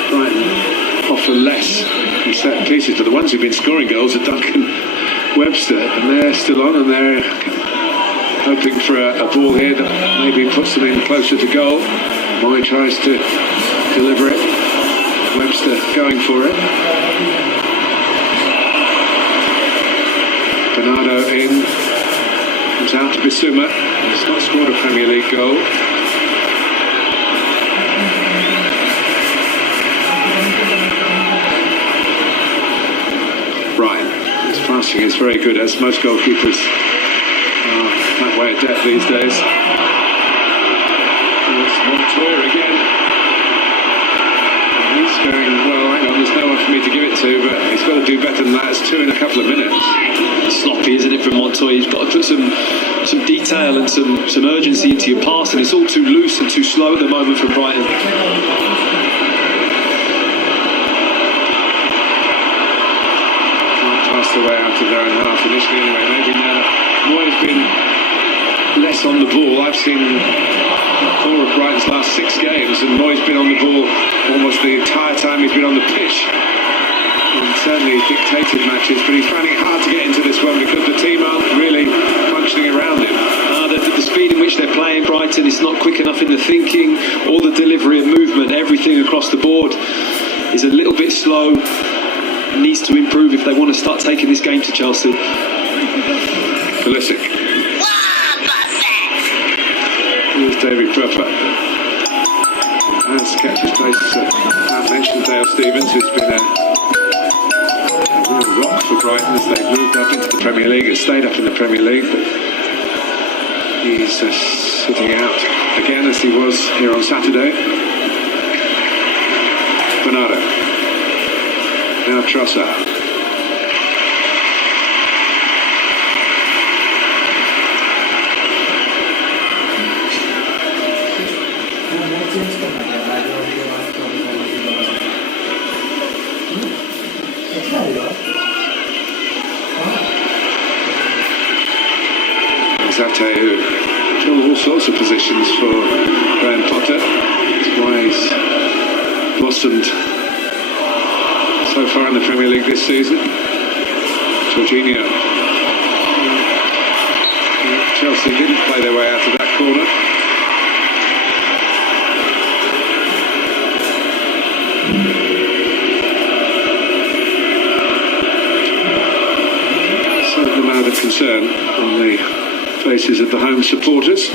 Brighton offer less from set pieces, but the ones who've been scoring goals are Duncan Webster, and they're still on, and they're hoping for a ball here that maybe puts them in closer to goal. Moy tries to deliver it. Webster going for it. Bernardo in. Comes out to Bissouma. He's not scored a Premier League goal. Brighton. His passing is very good, as most goalkeepers are that way at depth these days. It's Montoya again. He's going, well, hang on, there's no one for me to give it to, but he's got to do better than that. It's 2 in a couple of minutes. It's sloppy, isn't it, from Montoya? He's got to put some detail and some urgency into your pass, and it's all too loose and too slow at the moment for Brighton. Passed the way out of their own half initially anyway. Maybe now Moy's been less on the ball. I've seen 4 of Brighton's last 6 games, and Moy's been on the ball almost the entire time he's been on the pitch. And certainly he's dictated matches, but he's finding it hard to get into this one because the team aren't really functioning around him. The speed in which they're playing Brighton is not quick enough in the thinking, all the delivery and movement, everything across the board is a little bit slow. Needs to improve if they want to start taking this game to Chelsea. Pulisic. Here's David Cropper. Has kept his place. I mentioned Dale Stevens, who's been a real rock for Brighton as they've moved up into the Premier League and stayed up in the Premier League. But he's sitting out again as he was here on Saturday. Bernardo. Now Trossard. Zate, who filled all sorts of positions for Graham Potter. That's why he's blossomed so far in the Premier League this season. Jorginho. Chelsea didn't play their way out of that corner. Certain amount of concern on the faces of the home supporters.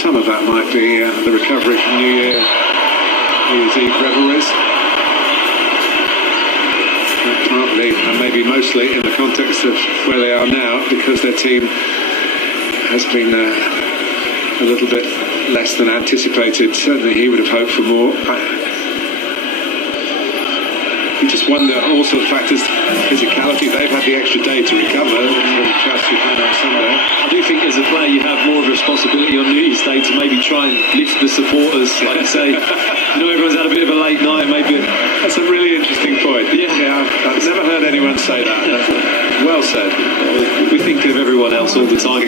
Some of that might be the recovery from New Year's Eve revelries. Partly, and maybe mostly, in the context of where they are now, because their team has been a little bit less than anticipated. Certainly he would have hoped for more. You just wonder also the factors, physicality. They've had the extra day to recover from Chelsea playing on Sunday. I do think as a player you have more of a responsibility on New Year's Day to maybe try and lift the supporters. Like I say, everyone's had a bit of a late night, maybe. That's a really interesting point. Yeah, I've never heard anyone say that. Well said. We think of everyone else all the time.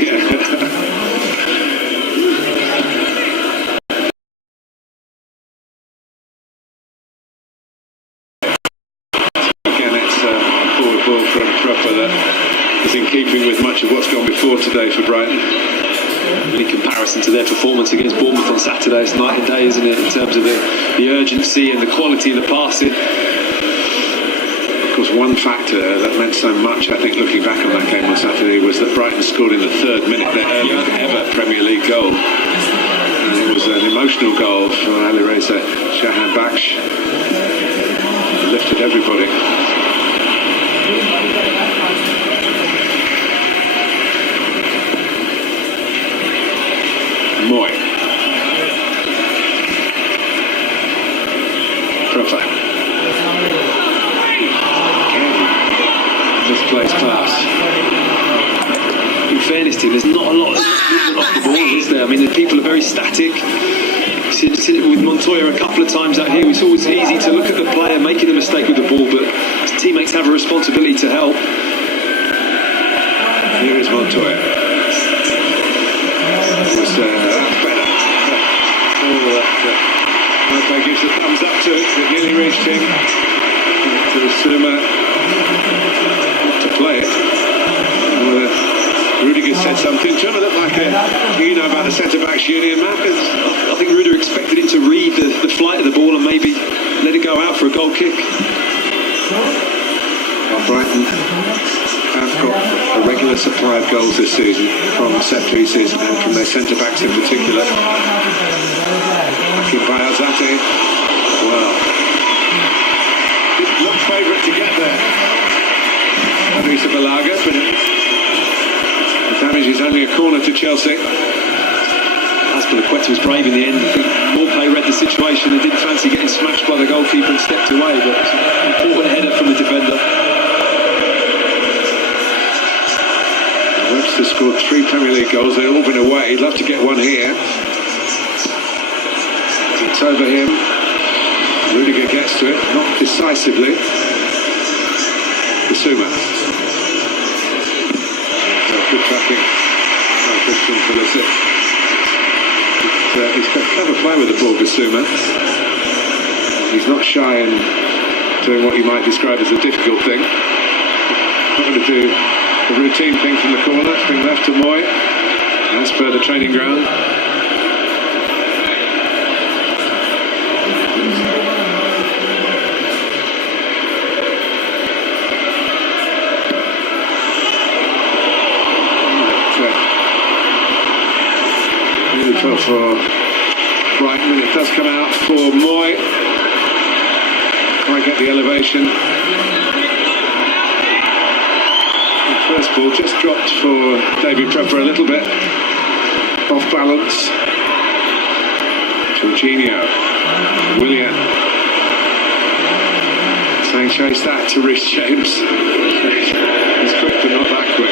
Today for Brighton. In comparison to their performance against Bournemouth on Saturday, it's night and day, isn't it, in terms of the urgency and the quality of the passing. Of course, one factor that meant so much, I think, looking back on that game on Saturday, was that Brighton scored in the 3rd minute their earliest ever Premier League goal. And it was an emotional goal for Alireza Shahan-Baksh. It lifted everybody. Moy. Cropper. Misplaced pass. fairness to him, there's not a lot of movement off the ball, is there? I mean, the people are very static. Seen it with Montoya a couple of times out here. It's always easy to look at the player making a mistake with the ball, but his teammates have a responsibility to help. Here is Montoya. That's better. Montoya gives a thumbs up to it. It nearly reached him. To Suma to play it. Rudiger said something. Trying to look like about the centre-backs union, Matt. I think Rudiger expected him to read the flight of the ball and maybe let it go out for a goal kick. Well, Brighton have got a regular supply of goals this season from set pieces and from their centre-backs in particular. Back in by Alzate. Well, didn't look favourite to get there. Adrisa Balaga, but the damage is only a corner to Chelsea. Azpilicueta was brave in the end. I think Morpay read the situation and didn't fancy getting smashed by the goalkeeper and stepped away, but it's an important header from the defender. Webster scored 3 Premier League goals. They've all been away. He'd love to get one here. It's over him. Rudiger gets to it, not decisively. Basuma. Good tracking. Christian Pulisic. He's got a clever play with the ball, Basuma. He's not shy in doing what you might describe as a difficult thing. Not going to do the routine thing from the corner. It's been left to Moy, as per the training ground. For Brighton, and it does come out for Moy. Can't get the elevation. The first ball just dropped for David Prepper a little bit. Off balance. Jorginho. Willian. Saying chase that to Rhys James. He's quick but not that quick.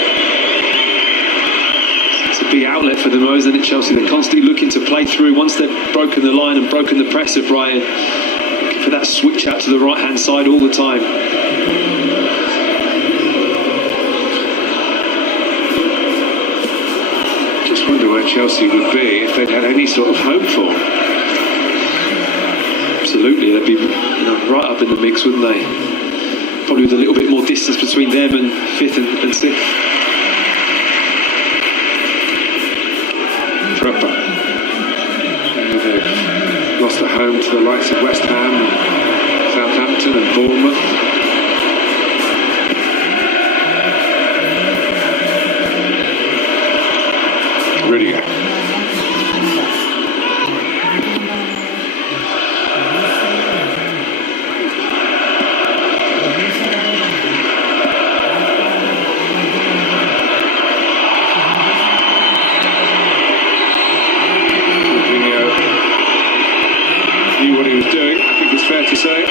Big outlet for them, isn't it, Chelsea? They're constantly looking to play through. Once they've broken the line and broken the press of Brighton, looking for that switch out to the right hand side all the time. Just wonder where Chelsea would be if they'd had any sort of home form. Absolutely, they'd be right up in the mix, wouldn't they? Probably with a little bit more distance between them and 5th and 6th. Prepper. They've lost at home to the likes of West Ham and Southampton and Bournemouth. Rudiger. To say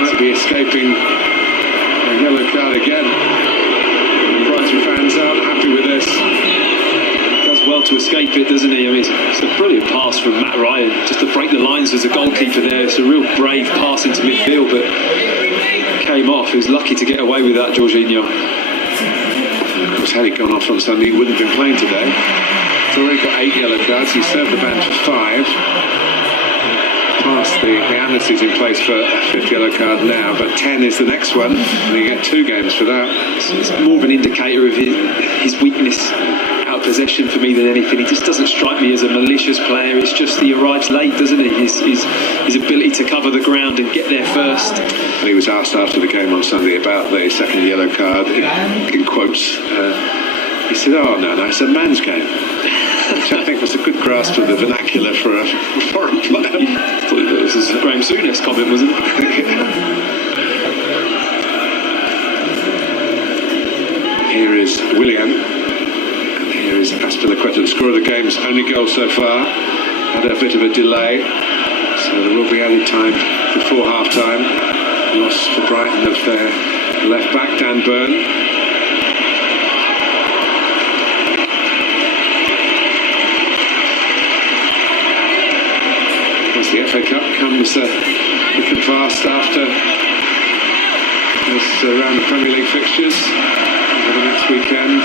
might be escaping a yellow card again. Brighton fans aren't happy with this. Does well to escape it, doesn't he? I mean, it's a brilliant pass from Matt Ryan just to break the lines as a goalkeeper there. It's a real brave pass into midfield, but came off. He was lucky to get away with that, Jorginho. Of course, had he gone off on Sunday, he wouldn't have been playing today. He's already got 8 yellow cards. He's served the ban for 5. Past the amnesty's in place for a 5th yellow card now, but 10 is the next one, and you get 2 games for that. It's more of an indicator of his weakness out of possession for me than anything. He just doesn't strike me as a malicious player. It's just he arrives late, doesn't he? His ability to cover the ground and get there first. And he was asked after the game on Sunday about the 2nd yellow card, in quotes. He said, "Oh no, it's a man's game." Which I think was a good grasp of the vernacular for a foreign player. I thought it was a Graham Souness comment, wasn't it? Here is Willian, and here is Azpilicueta, the scorer of the game's only goal so far. Had a bit of a delay, so there will be added time before half-time. Loss for Brighton of their left-back, Dan Burn. FA Cup comes looking fast after this round of Premier League fixtures over the next weekend.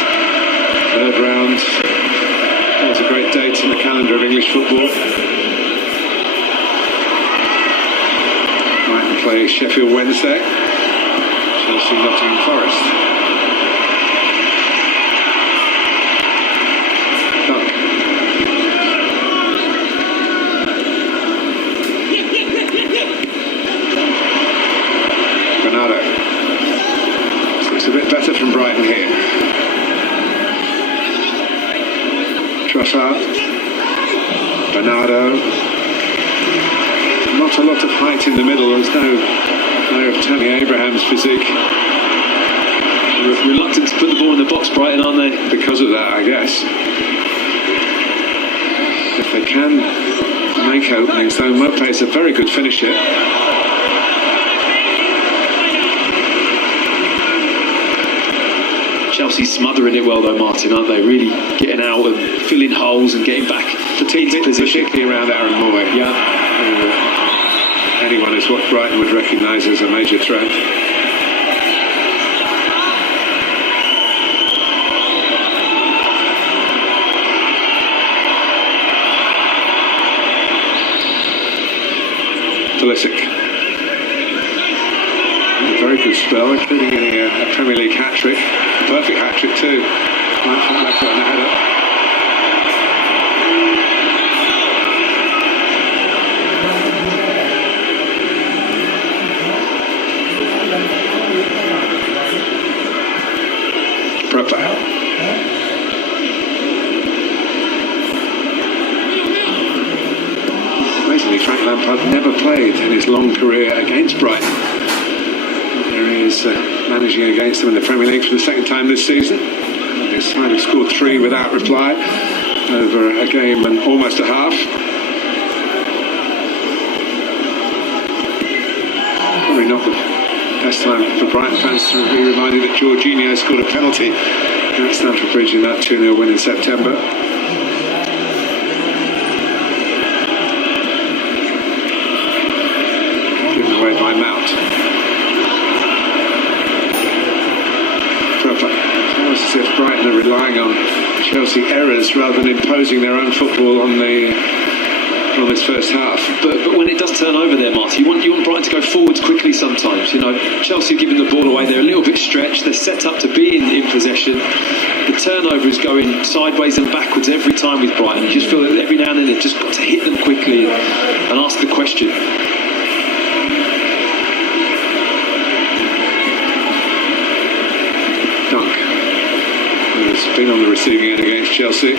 Third round. There's a great date in the calendar of English football. Brighton play Sheffield Wednesday. Chelsea Nottingham Forest. Bernardo. So it's a bit better from Brighton here. Trossard. Bernardo. Not a lot of height in the middle. There's no Tammy Abraham's physique. Reluctant to put the ball in the box, Brighton, aren't they? Because of that, I guess. If they can make openings, though, Mopé is a very good finisher. Chelsea smothering it well though, Martin, aren't they? Really getting out and filling holes and getting back into position. Particularly around Aaron Moy. Yeah. Anyone who's what Brighton would recognise as a major threat. Pulisic. A very good spell, including getting a Premier League hat-trick. Perfect hat-trick too. Right foot and a header. Proper. Amazingly, Frank Lampard never played in his long career against Brighton. Here he is managing against them in the Premier League for the second time this season. His side have scored 3 without reply over a game and almost a half. Probably not the best time for Brighton fans to be reminded that Jorginho scored a penalty at Stamford Bridge in that 2-0 win in September. Given away by Mount. Proper. It's almost as if Brighton are relying on Chelsea errors rather than imposing their own football on this first half. But when it does turn over there, Marty, you want Brighton to go forwards quickly sometimes. You know, Chelsea are giving the ball away. They're a little bit stretched. They're set up to be in possession. The turnover is going sideways and backwards every time with Brighton. You just feel that every now and then they've just got to hit them quickly and ask the question. Dunk, who's been on the receiving end against Chelsea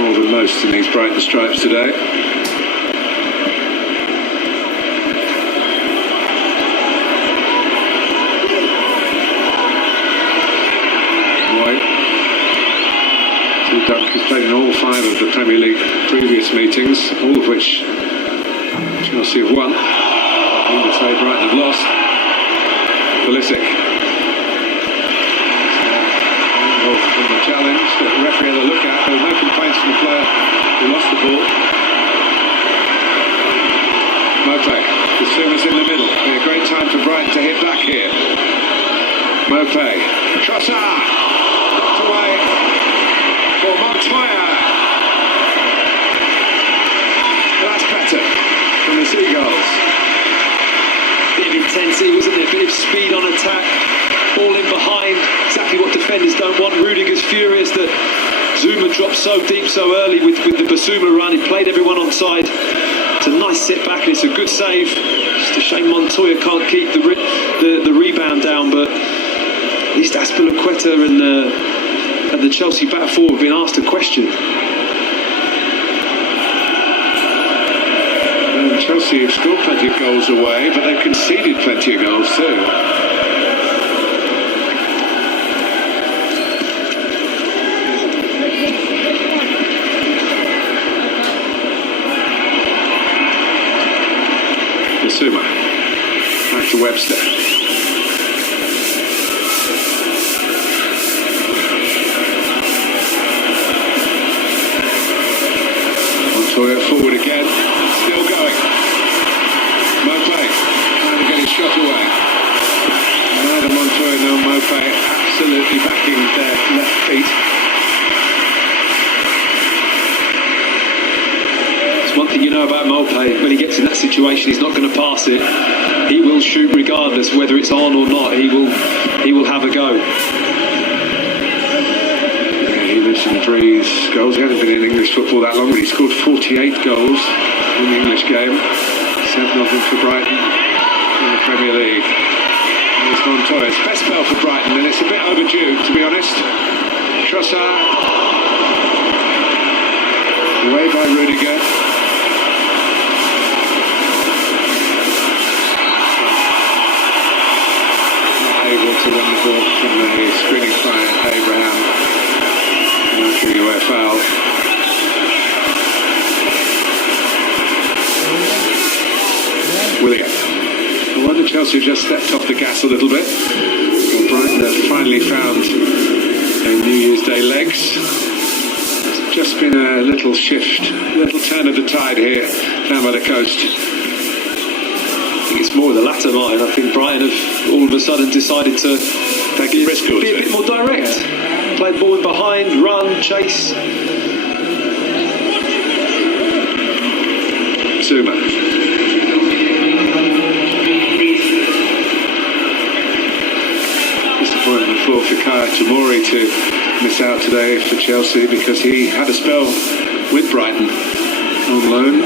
more than most in these Brighton stripes today. Dunk has played in all 5 of the Premier League previous meetings, all of which Chelsea have won. I would say Brighton have lost. Pulisic. From the challenge that the referee had a look at. There were no complaints from the player who lost the ball. Mopé. The Suma's in the middle. Be a great time for Brighton to hit back here. Mopé. Trossard. Knocked away. For Montoya. That's better from the Seagulls. Bit of intensity, wasn't there? Bit of speed on attack. All in behind. Exactly what defenders don't want. Rudiger's furious that Zuma dropped so deep so early with the Basuma run. He played everyone on side. It's a nice sit back and it's a good save. Just a shame Montoya can't keep the rebound down, but at least Azpilicueta and the Chelsea back four have been asked a question. And Chelsea have scored plenty of goals away, but they've conceded plenty of goals too. Basuma. Back to Webster. Montoya forward again, still going. put away. Neither Montoya nor Mopé absolutely backing their left feet. It's one thing you know about Mopé, when he gets in that situation, he's not going to pass it. He will shoot regardless, whether it's on or not. He will have a go. He lives and breathes goals. He hasn't been in English football that long, but he scored 48 goals in the English game. 7 of them for Brighton in the Premier League. It's Montoya. It's best spell for Brighton, and it's a bit overdue, to be honest. Trossard. Away by Rudiger. Not able to win the ball from the screening fly at Abraham. Not giving away a foul. William. I wonder Chelsea have just stepped off the gas a little bit. Well, Brighton have finally found their New Year's Day legs. It's just been a little shift, a little turn of the tide here down by the coast. I think it's more of the latter, Martin. I think Brighton have all of a sudden decided to Take a risk or be a two. bit more direct. Play ball in behind, run, chase. Zuma. Disappointment for Fikayo Tomori to miss out today for Chelsea because he had a spell with Brighton on loan.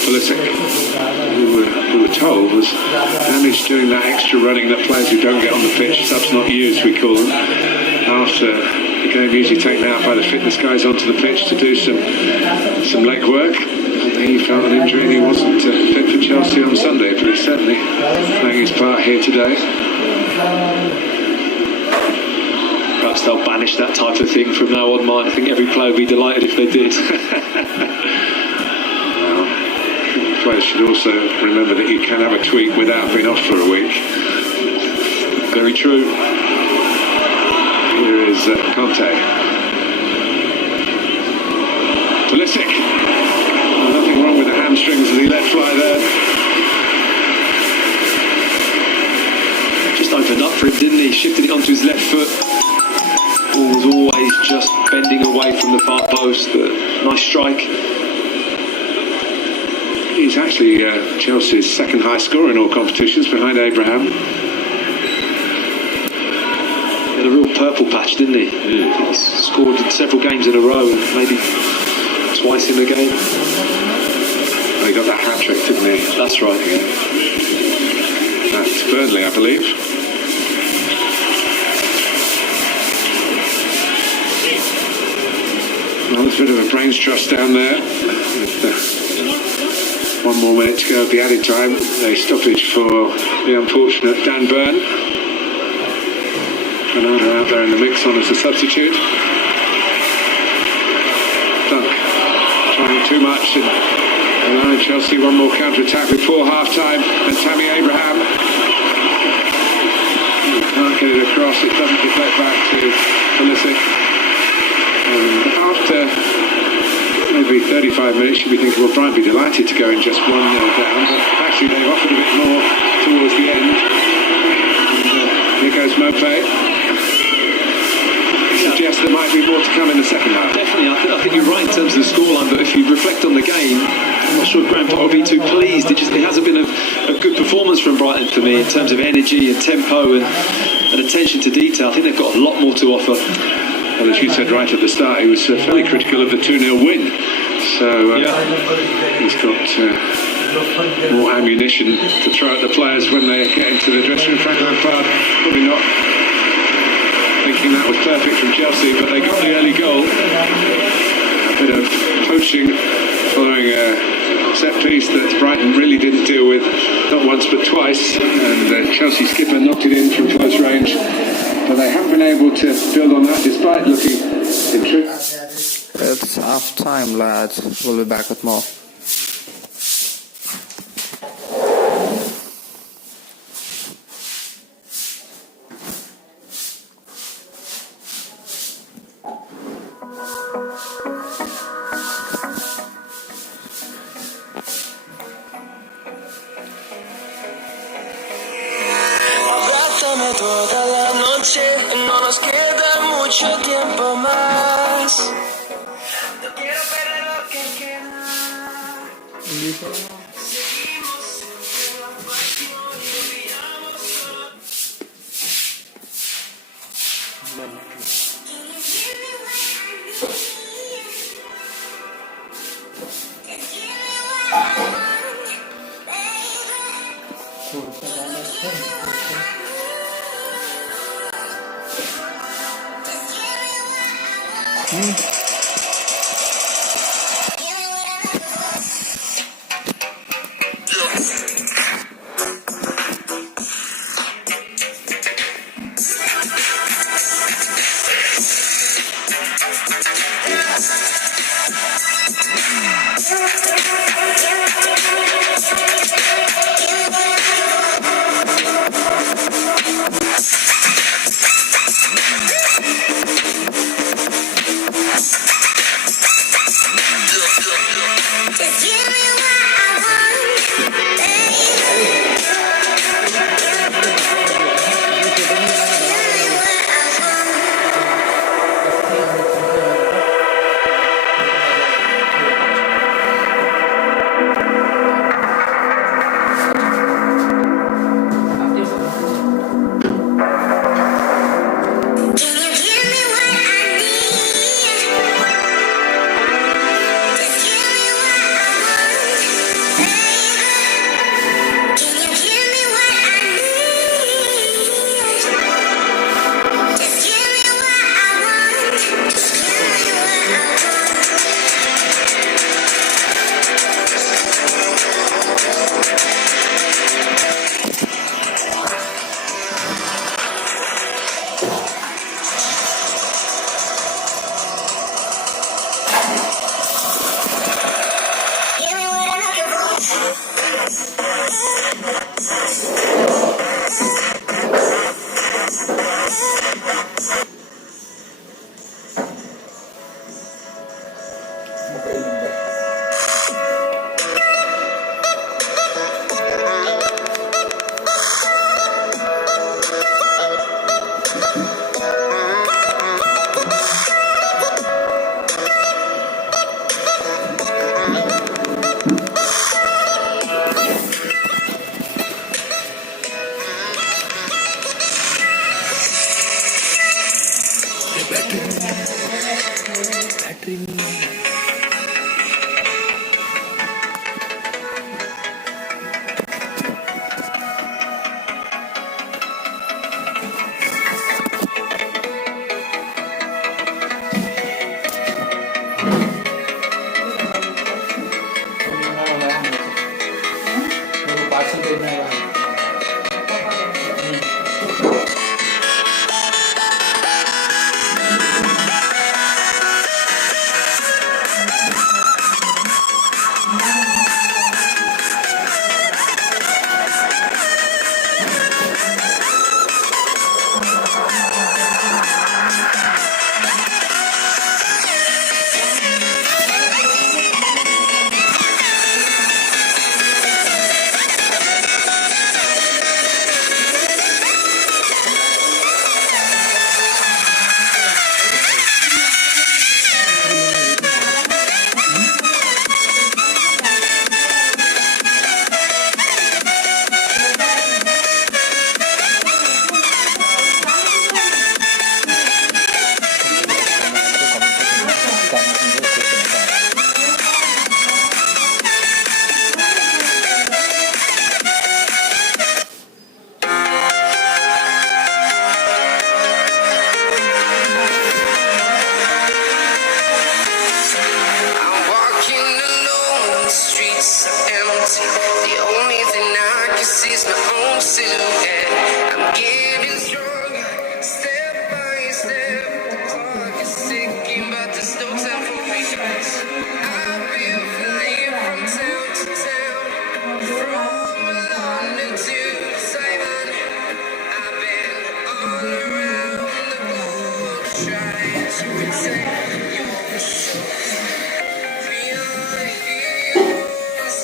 Pulisic, we were told, was damaged doing that extra running that players who don't get on the pitch, subs not used, we call them, after the game usually taken out by the fitness guys onto the pitch to do some leg work. He felt an injury and he wasn't fit for Chelsea on Sunday, but he's certainly playing his part here today. Perhaps they'll banish that type of thing from now on, Martin. I think every player would be delighted if they did. Players should also remember that you can have a tweak without being off for a week. Very true. Here is Conte. Pulisic. Nothing wrong with the hamstrings as he let fly there. Just opened up for him, didn't he? Shifted it onto his left foot. Ball was always just bending away from the far post. Nice strike. He's actually Chelsea's second highest scorer in all competitions behind Abraham. He had a real purple patch, didn't he? Yeah. He's scored in several games in a row, maybe twice in a game. Oh, he got that hat-trick, didn't he? That's right. Yeah. That's Burnley, I believe. Well, there's a bit of a brains trust down there. With, 1 more minute to go of the added time. A stoppage for the unfortunate Dan Burn. Bernardo out there in the mix on as a substitute. Dunk trying too much and allowing Chelsea one more counter-attack before half-time. And Tammy Abraham can't get it across. It doesn't deflect back to Pulisic. And after maybe 35 minutes, you'd be thinking, well, Brighton be delighted to go in just 1-0 down, but actually they've offered a bit more towards the end. And here goes Mopé. Suggests there might be more to come in the second half. Definitely, I think you're right in terms of the scoreline, but if you reflect on the game, I'm not sure if Graham Potter will be too pleased. It hasn't been a good performance from Brighton for me in terms of energy and tempo and attention to detail. I think they've got a lot more to offer. Well, as you said right at the start, he was fairly critical of the 2-0 win. So he's got more ammunition to throw at the players when they get into the dressing room. Frank Lampard probably not thinking that was perfect from Chelsea, but they got the early goal. A bit of poaching following a set piece that Brighton really didn't deal with, not once but twice, and Chelsea skipper knocked it in from close range. But they haven't been able to build on that despite looking intrigued. It's half time, lads. We'll be back with more.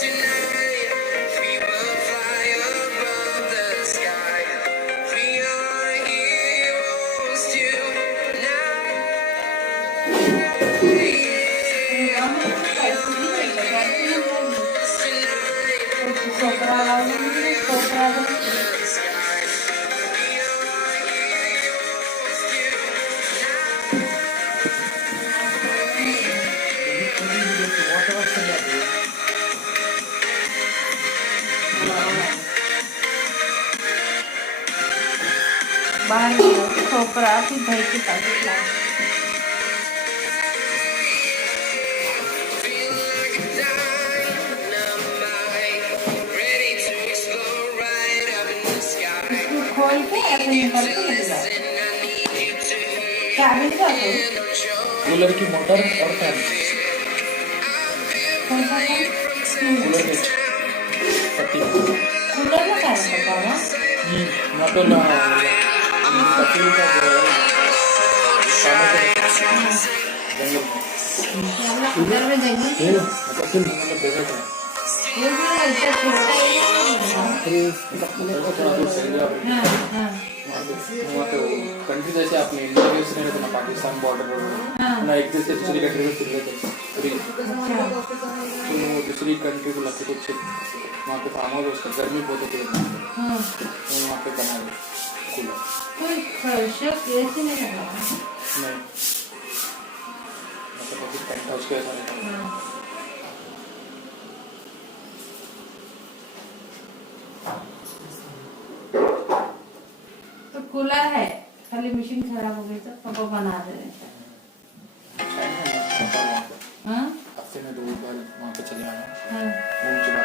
Tonight, we will fly above the sky. छोकरा बाहर छोकरा फिर भाई की packet ला खोल के ऐसे निकल के ले जाओ चाबी का कूलर की मोटर और फैन कौन सा कूलर में पट्टी कूलर में क्या रखा है यहाँ पे ना पट्टी का कूलर में जंगल ये भी ऐसा छोटा ही वहाँ पे कंट्री जैसे आपने इंडिया के उसने ना पाकिस्तान बॉर्डर ना एक देश से दूसरी कंट्री में फिर लेते तो दूसरी कंट्री को लगते कुछ वहाँ पे फार्म हाउस उसका गर्मी बहुत होती है तो वहाँ पे बना कूलर कोई खर्च कैसे नहीं लगा नहीं मतलब अभी पेंट हाउस के ऐसा तो कूलर है खाली मशीन खराब हो गई तो पापा बना दे रहे हाँ हफ्ते में 2 बार वहाँ पे चले आना हाँ घूम चुका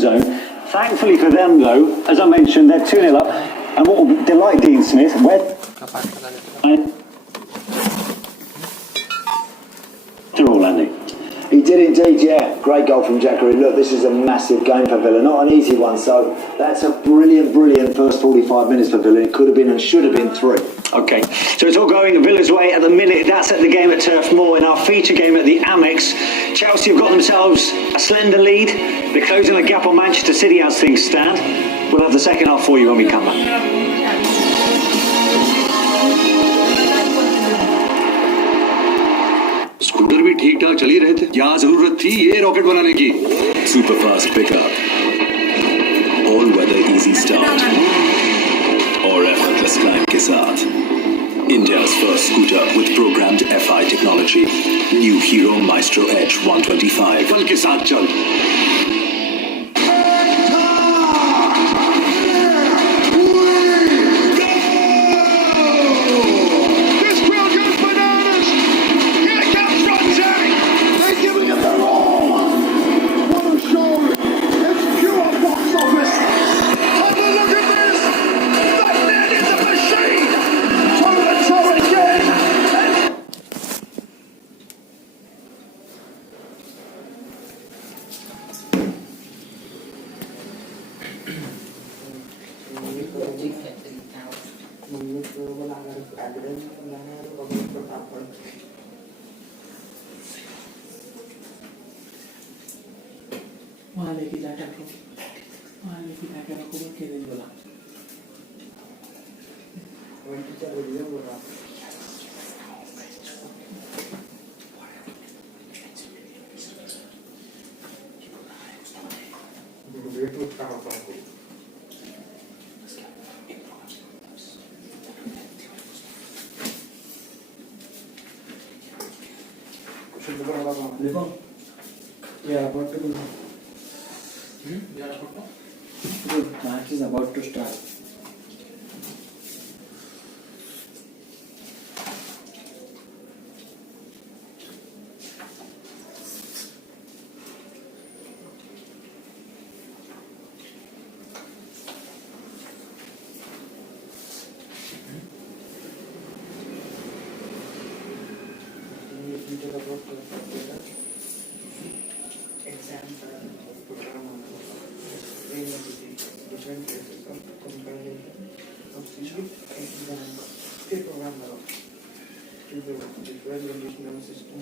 Zone. Thankfully for them, though, as I mentioned, they're 2-0 up. And what will delight Dean Smith, all, Andy. He did indeed, yeah. Great goal from Jackery. Look, this is a massive game for Villa, not an easy one. So that's a brilliant first 45 minutes for Villa. It could have been and should have been 3. Okay, so it's all going Villa's way at the minute. That's at the game at Turf Moor. In our feature game at the Amex, Chelsea have got themselves a slender lead. They're closing the gap on Manchester City as things stand. We'll have the second half for you when we come back. Scooter भी ठीक ठाक चल ही रहे थे, यहाँ जरूरत थी ये रॉकेट बनाने की। Super fast pickup, all weather easy start और एफर्टलेस क्लाइंब के साथ India's first scooter with programmed FI technology. New Hero Maestro Edge 125. बल के साथ चल। वहाँ लेके जाके रखो बोल के नहीं बोला देखो we are about to go. The match is about to start. Different cases of comparison of specific program to the different conditional system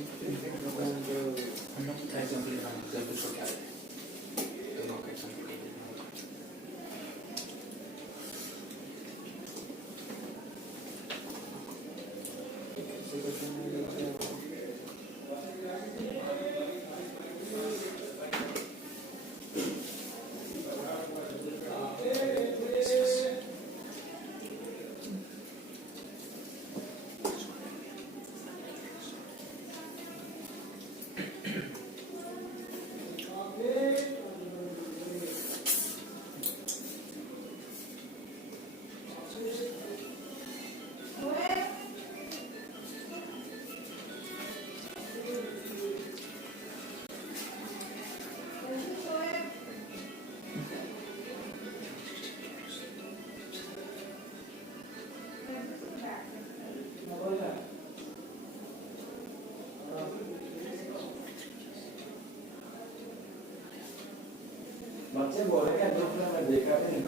बच्चे बोले क्या ग्रुप में मैं देखा भी नहीं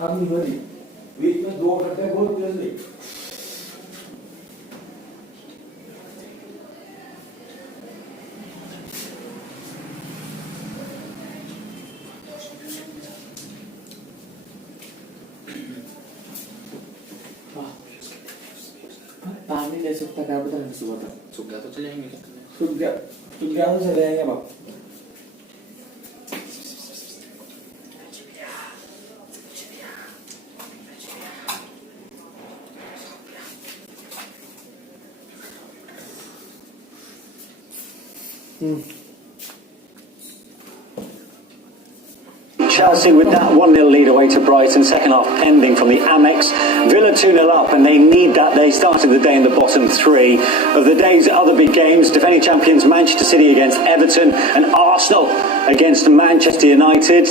अब नहीं वीक में 2 घंटे बहुत जल्दी पानी ले सकता क्या पता नहीं सुबह तक सूख गया तो चले जाएंगे सूख गया तो चले जाएंगे बाप Chelsea with that 1-0 lead away to Brighton, second half pending from the Amex. Villa 2-0 up and they need that. They started the day in the bottom 3 of the day's other big games. Defending champions Manchester City against Everton and Arsenal against Manchester United.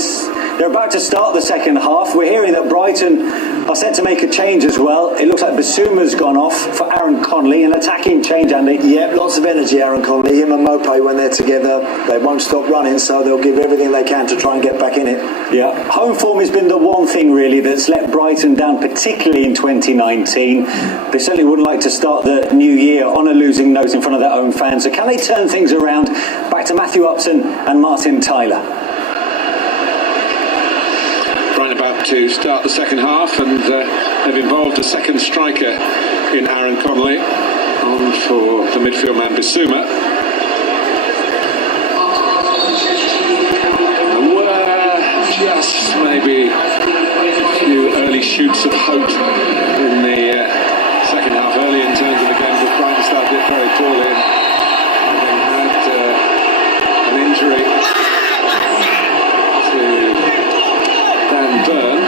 They're about to start the second half. We're hearing that Brighton are set to make a change as well. It looks like Bissouma's gone off for Aaron Connolly, an attacking change, Andy. Yeah, lots of energy, Aaron Connolly. Him and Mope, when they're together, they won't stop running, so they'll give everything they can to try and get back in it. Yeah, home form has been the one thing really that's let Brighton down, particularly in 2019. They certainly wouldn't like to start the new year on a losing note in front of their own fans. So can they turn things around? Back to Matthew Upton and Martin Tyler. Brighton about to start the second half, and they've involved a second striker in Aaron Connolly on for the midfield man Bissouma. Just maybe a few early shoots of hope in the second half. Early in terms of the game, but Brighton started it very poorly and had an injury to Dan Burn.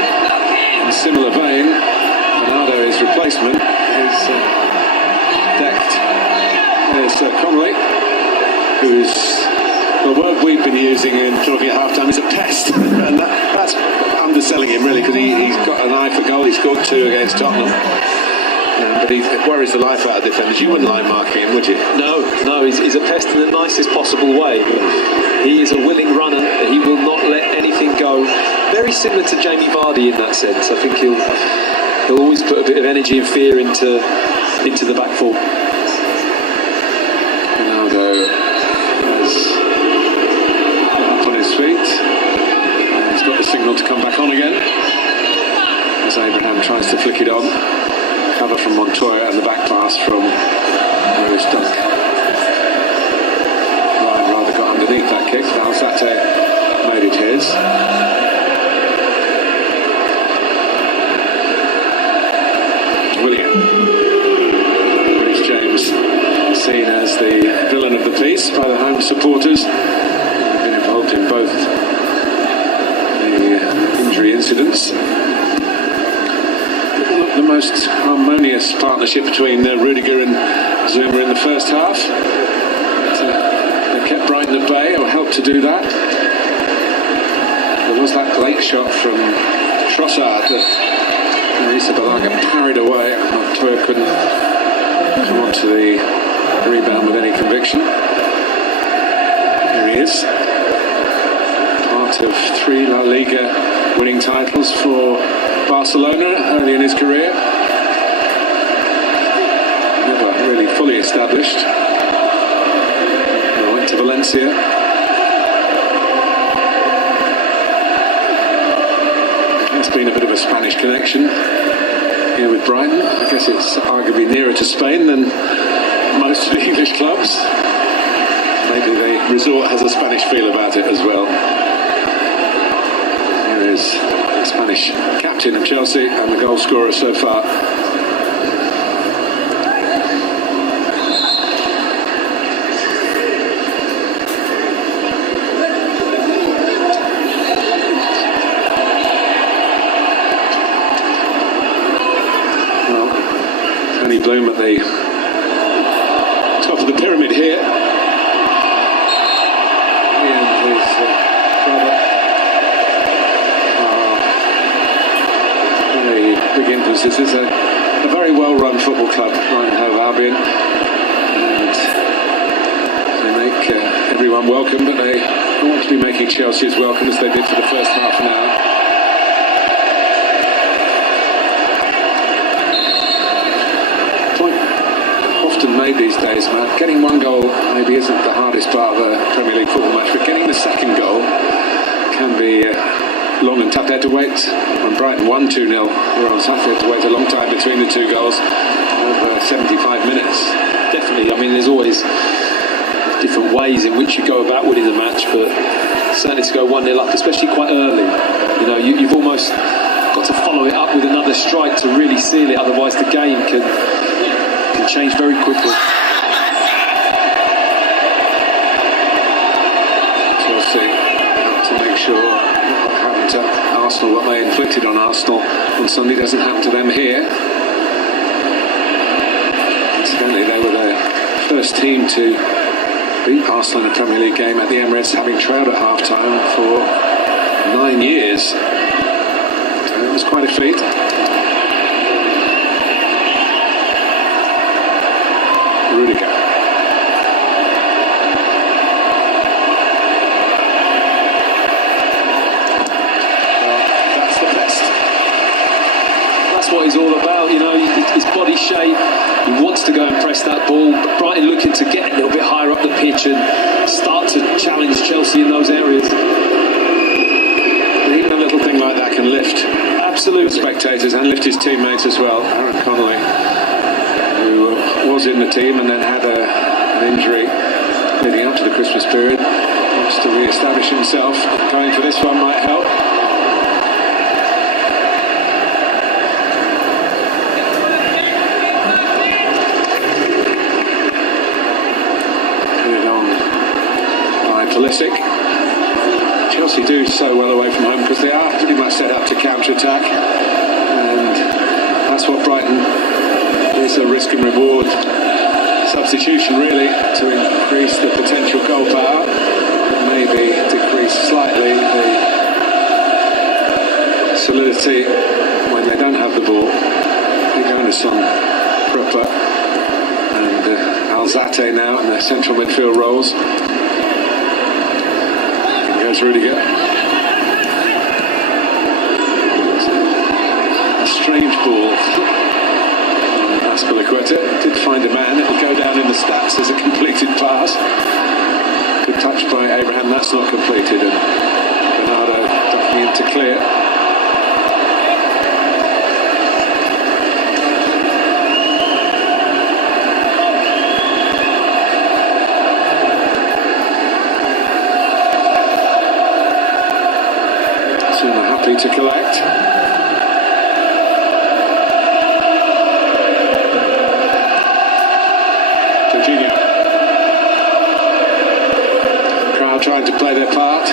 In a similar vein, Bernardo, his replacement, is decked. There's Connolly, who's the word we've been using in talking at half-time is a pest, and that's underselling him really, because he's got an eye for goal. He scored 2 against Tottenham, but he worries the life out of defenders. You wouldn't like marking him, would you? No, he's a pest in the nicest possible way. He is a willing runner. He will not let anything go. Very similar to Jamie Vardy in that sense. I think he'll always put a bit of energy and fear into the back four. Ronaldo his feet. And he's got the signal to come back on again as Abraham tries to flick it on. Cover from Montoya and the back pass from Lewis Dunk. kick. Alzate made it his. William. Rhys James seen as the villain of the piece by the home supporters. They've been involved in both the injury incidents. The most harmonious partnership between Rudiger and Zuma in the first half. They kept Brighton at bay, or helped to do that. There was that late shot from Trossard that Marisa Balaga parried away. Montoya couldn't come onto the rebound with any conviction. Here he is. Part of 3 La Liga winning titles for Barcelona early in his career. Never really fully established. He went to Valencia. There's been a bit of a Spanish connection here with Brighton. I guess it's arguably nearer to Spain than most of the English clubs. Maybe the resort has a Spanish feel about it as well. Here is the Spanish captain of Chelsea and the goal scorer so far. Well, Tony Bloom at the top of the pyramid here. He and his brother are very big influences. It's a very well-run football club, Brighton Hove Albion, and they make everyone welcome, but they don't want to be making Chelsea as welcome as they did for the first half an hour. Made these days, Matt. Getting one goal maybe isn't the hardest part of a Premier League football match, but getting the second goal can be long and tough. They had to wait when Brighton won 2-0. They were on Saturday, had to wait a long time between the 2 goals, over 75 minutes. Definitely. I mean, there's always different ways in which you go about winning the match, but certainly to go 1-0 up, especially quite early, you know, you've almost got to follow it up with another strike to really seal it. Otherwise, the game can change very quickly. Chelsea to make sure what happened to Arsenal, what they inflicted on Arsenal on Sunday, doesn't happen to them here. Incidentally, they were the first team to beat Arsenal in a Premier League game at the Emirates, having trailed at half-time for 9 years. So it was quite a feat. Rudiger. That's the best. That's what he's all about, you know, his body shape. He wants to go and press that ball, but Brighton looking to get a little bit higher up the pitch and start to challenge Chelsea in those areas. Even a little thing like that can lift absolute spectators and lift his teammates as well. Aaron Connolly, who was in the team and then had an injury leading up to the Christmas period, wants to re-establish himself. Going for this one might help. Put it on by Pulisic. Chelsea do so well away from home because they are pretty much set up to counter-attack, and that's what Brighton is, a risk and reward substitution really, to increase the potential goal power, maybe decrease slightly the solidity when they don't have the ball. They're going to some Proper and Alzate now in their central midfield roles. Here goes Rudiger. A strange ball. Aspilicueta did find a man. It will go down in the stats as a completed pass. Good touch by Abraham. That's not completed, and Bernardo ducking in to clear. Happy to collect. Jorginho. Crowd trying to play their part.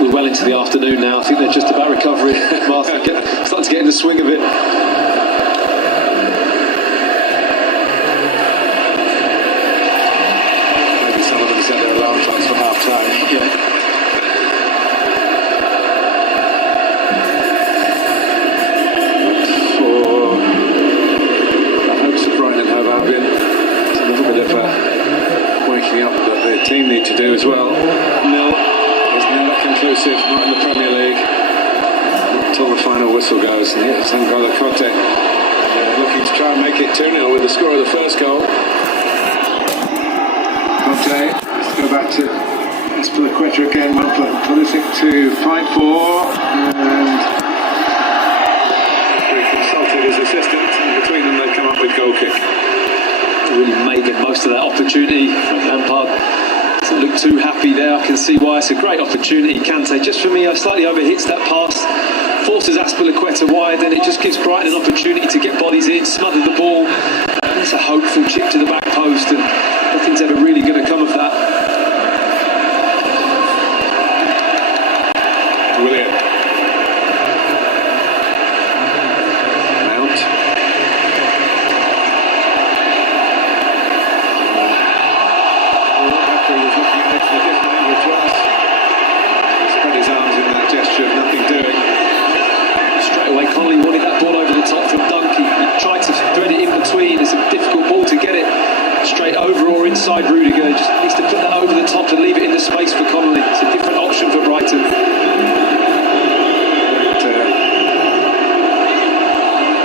We're well into the afternoon now. I think they're just about recovering. Starting to get in the swing of it. Maybe some of them set their alarm clocks for half time. Yeah. For the hopes of Brighton and Hove Albion, it's a little bit of waking up that the team need to do as well. Nil is never conclusive, not in the Premier League, until the final whistle goes. And here's N'Golo Kante looking to try and make it 2-0 with the score of the first goal. Kante, let's go back to Azpilicueta again, one for Pulisic to fight for, and we consulted his assistant, and between them they come up with goal kick. Really making most of that opportunity. Lampard doesn't look too happy there. I can see why. It's a great opportunity. Kante, just for me, slightly overhits that pass, forces Azpilicueta wide, and it just gives Brighton an opportunity to get bodies in, smother the ball. And it's a hopeful chip to the back post, and nothing's ever really going to come of that. William. Mount. Referee was looking at it from a different angle to us. He spread his arms in that gesture of nothing doing. Straight away, Connolly wanted that ball over the top from Dunk. He tried to thread it in between. It's a difficult ball to get it straight over or inside Rudiger. He just needs to put that over the top to leave it in the space for Connolly. It's a different option for Brighton.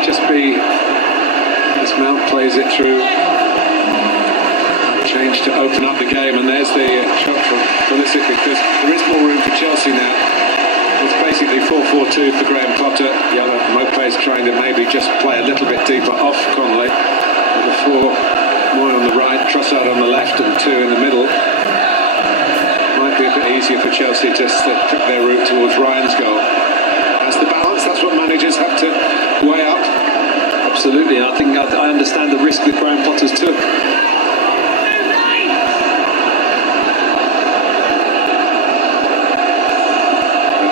Just be as Mount plays it through. Change to open up the game, and there's the shot from Pulisic, because there is more room for Chelsea now. It's basically 4-4-2 for Graham Potter. Mope's trying to maybe just play a little bit deeper off Connolly. And the four more on the right, Trossard on the left, and two in the middle. Might be a bit easier for Chelsea to pick their route towards Ryan's goal. That's the balance. That's what managers have to weigh up. Absolutely, and I think I understand the risk that Graham Potter's took.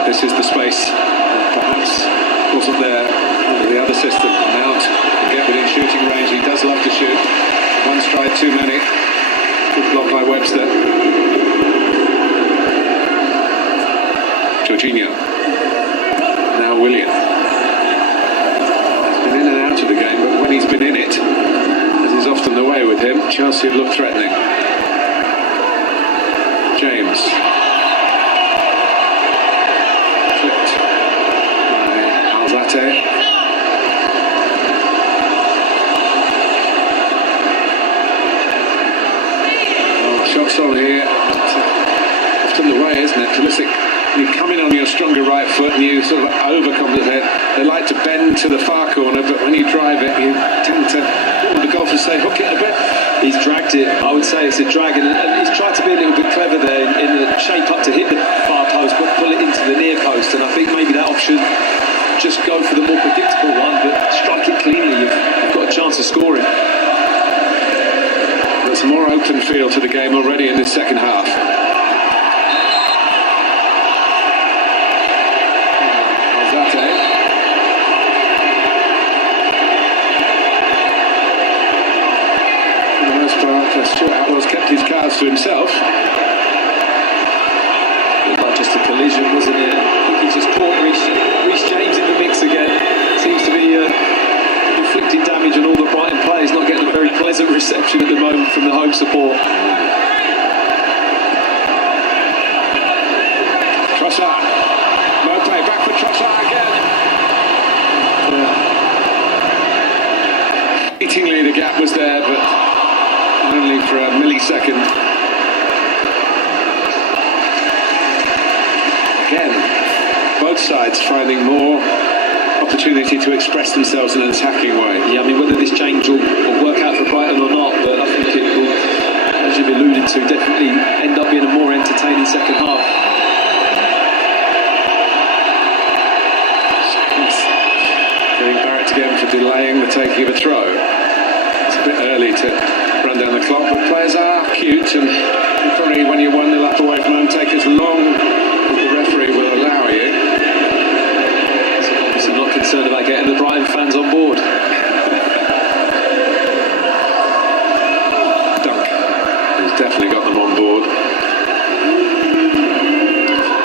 This is the space that perhaps wasn't there under the other system. Mount can get within shooting range. He does love to shoot. One stride too many. Good block by Webster. Jorginho. Now William. He's been in and out of the game, but when he's been in it, as is often the way with him, Chelsea have looked threatening. James. For the shots on here. Often the way, isn't it? Pulisic, you come in on your stronger right foot and you sort of overcompensate. They like to bend to the far corner, but when you drive it, you tend to, what would the golfers say, hook it a bit? He's dragged it. I would say it's a drag, and he's tried to be a little bit clever there in the shape up to hit the far post, but pull it into the near post. And I think maybe that option, just go for the more predictable one, but strike it cleanly. You've got a chance of scoring. There's a more open feel to the game already in this second half. For the most part, Stuart Atwell's kept his cards to himself. Like just a collision, wasn't it? I think he's just caught Reece James in the mix again. Seems to be inflicting damage on all the Brighton players, not getting a very pleasant reception at the moment from the home support. Trossard. Mope back for Trossard again. Fleetingly the gap was there, but only for a millisecond. Again, both sides finding more opportunity to express themselves in an attacking way. Yeah, I mean, whether this change will work out for Brighton or not, but I think it will, as you've alluded to, definitely end up being a more entertaining second Spurs are cute, and probably when you're 1-0 up away from home, take as long as the referee will allow you. So I'm not concerned about getting the Brighton fans on board. Dunk has definitely got them on board.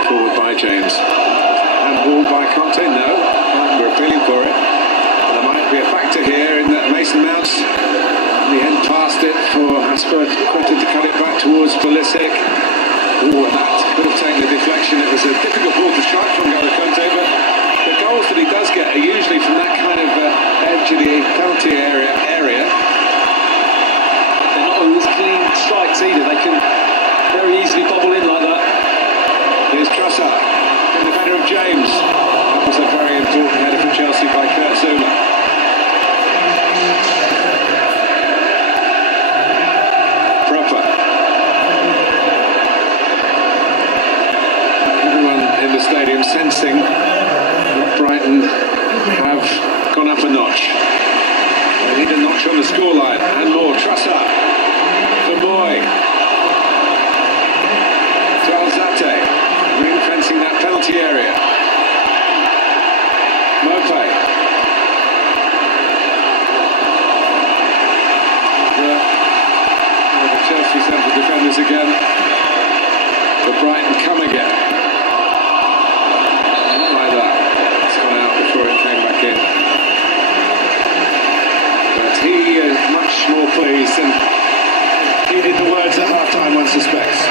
Forward by James. And ball by Conte, no. Brighton were appealing for it. And there might be a factor here in that Mason Mount in the end passed it for Asper to cut it back towards Pulisic. Oh, and that could have taken a deflection. It was a difficult ball to strike from N'Golo Conte, but the goals that he does get are usually from that kind of edge of the penalty area. They're not always clean strikes either. They can very easily bobble in like that. Here's Trossard in the header of James. That was a very important header for Chelsea by Kurt Zouma. Stadium sensing that Brighton have gone up a notch. They need a notch on the scoreline and more. Trossard for Boy. To Alzate, ring-fencing that penalty area. Mopé. The Chelsea central defenders again. For Brighton come again. He is much more pleased, and he did the words at half-time, one suspects.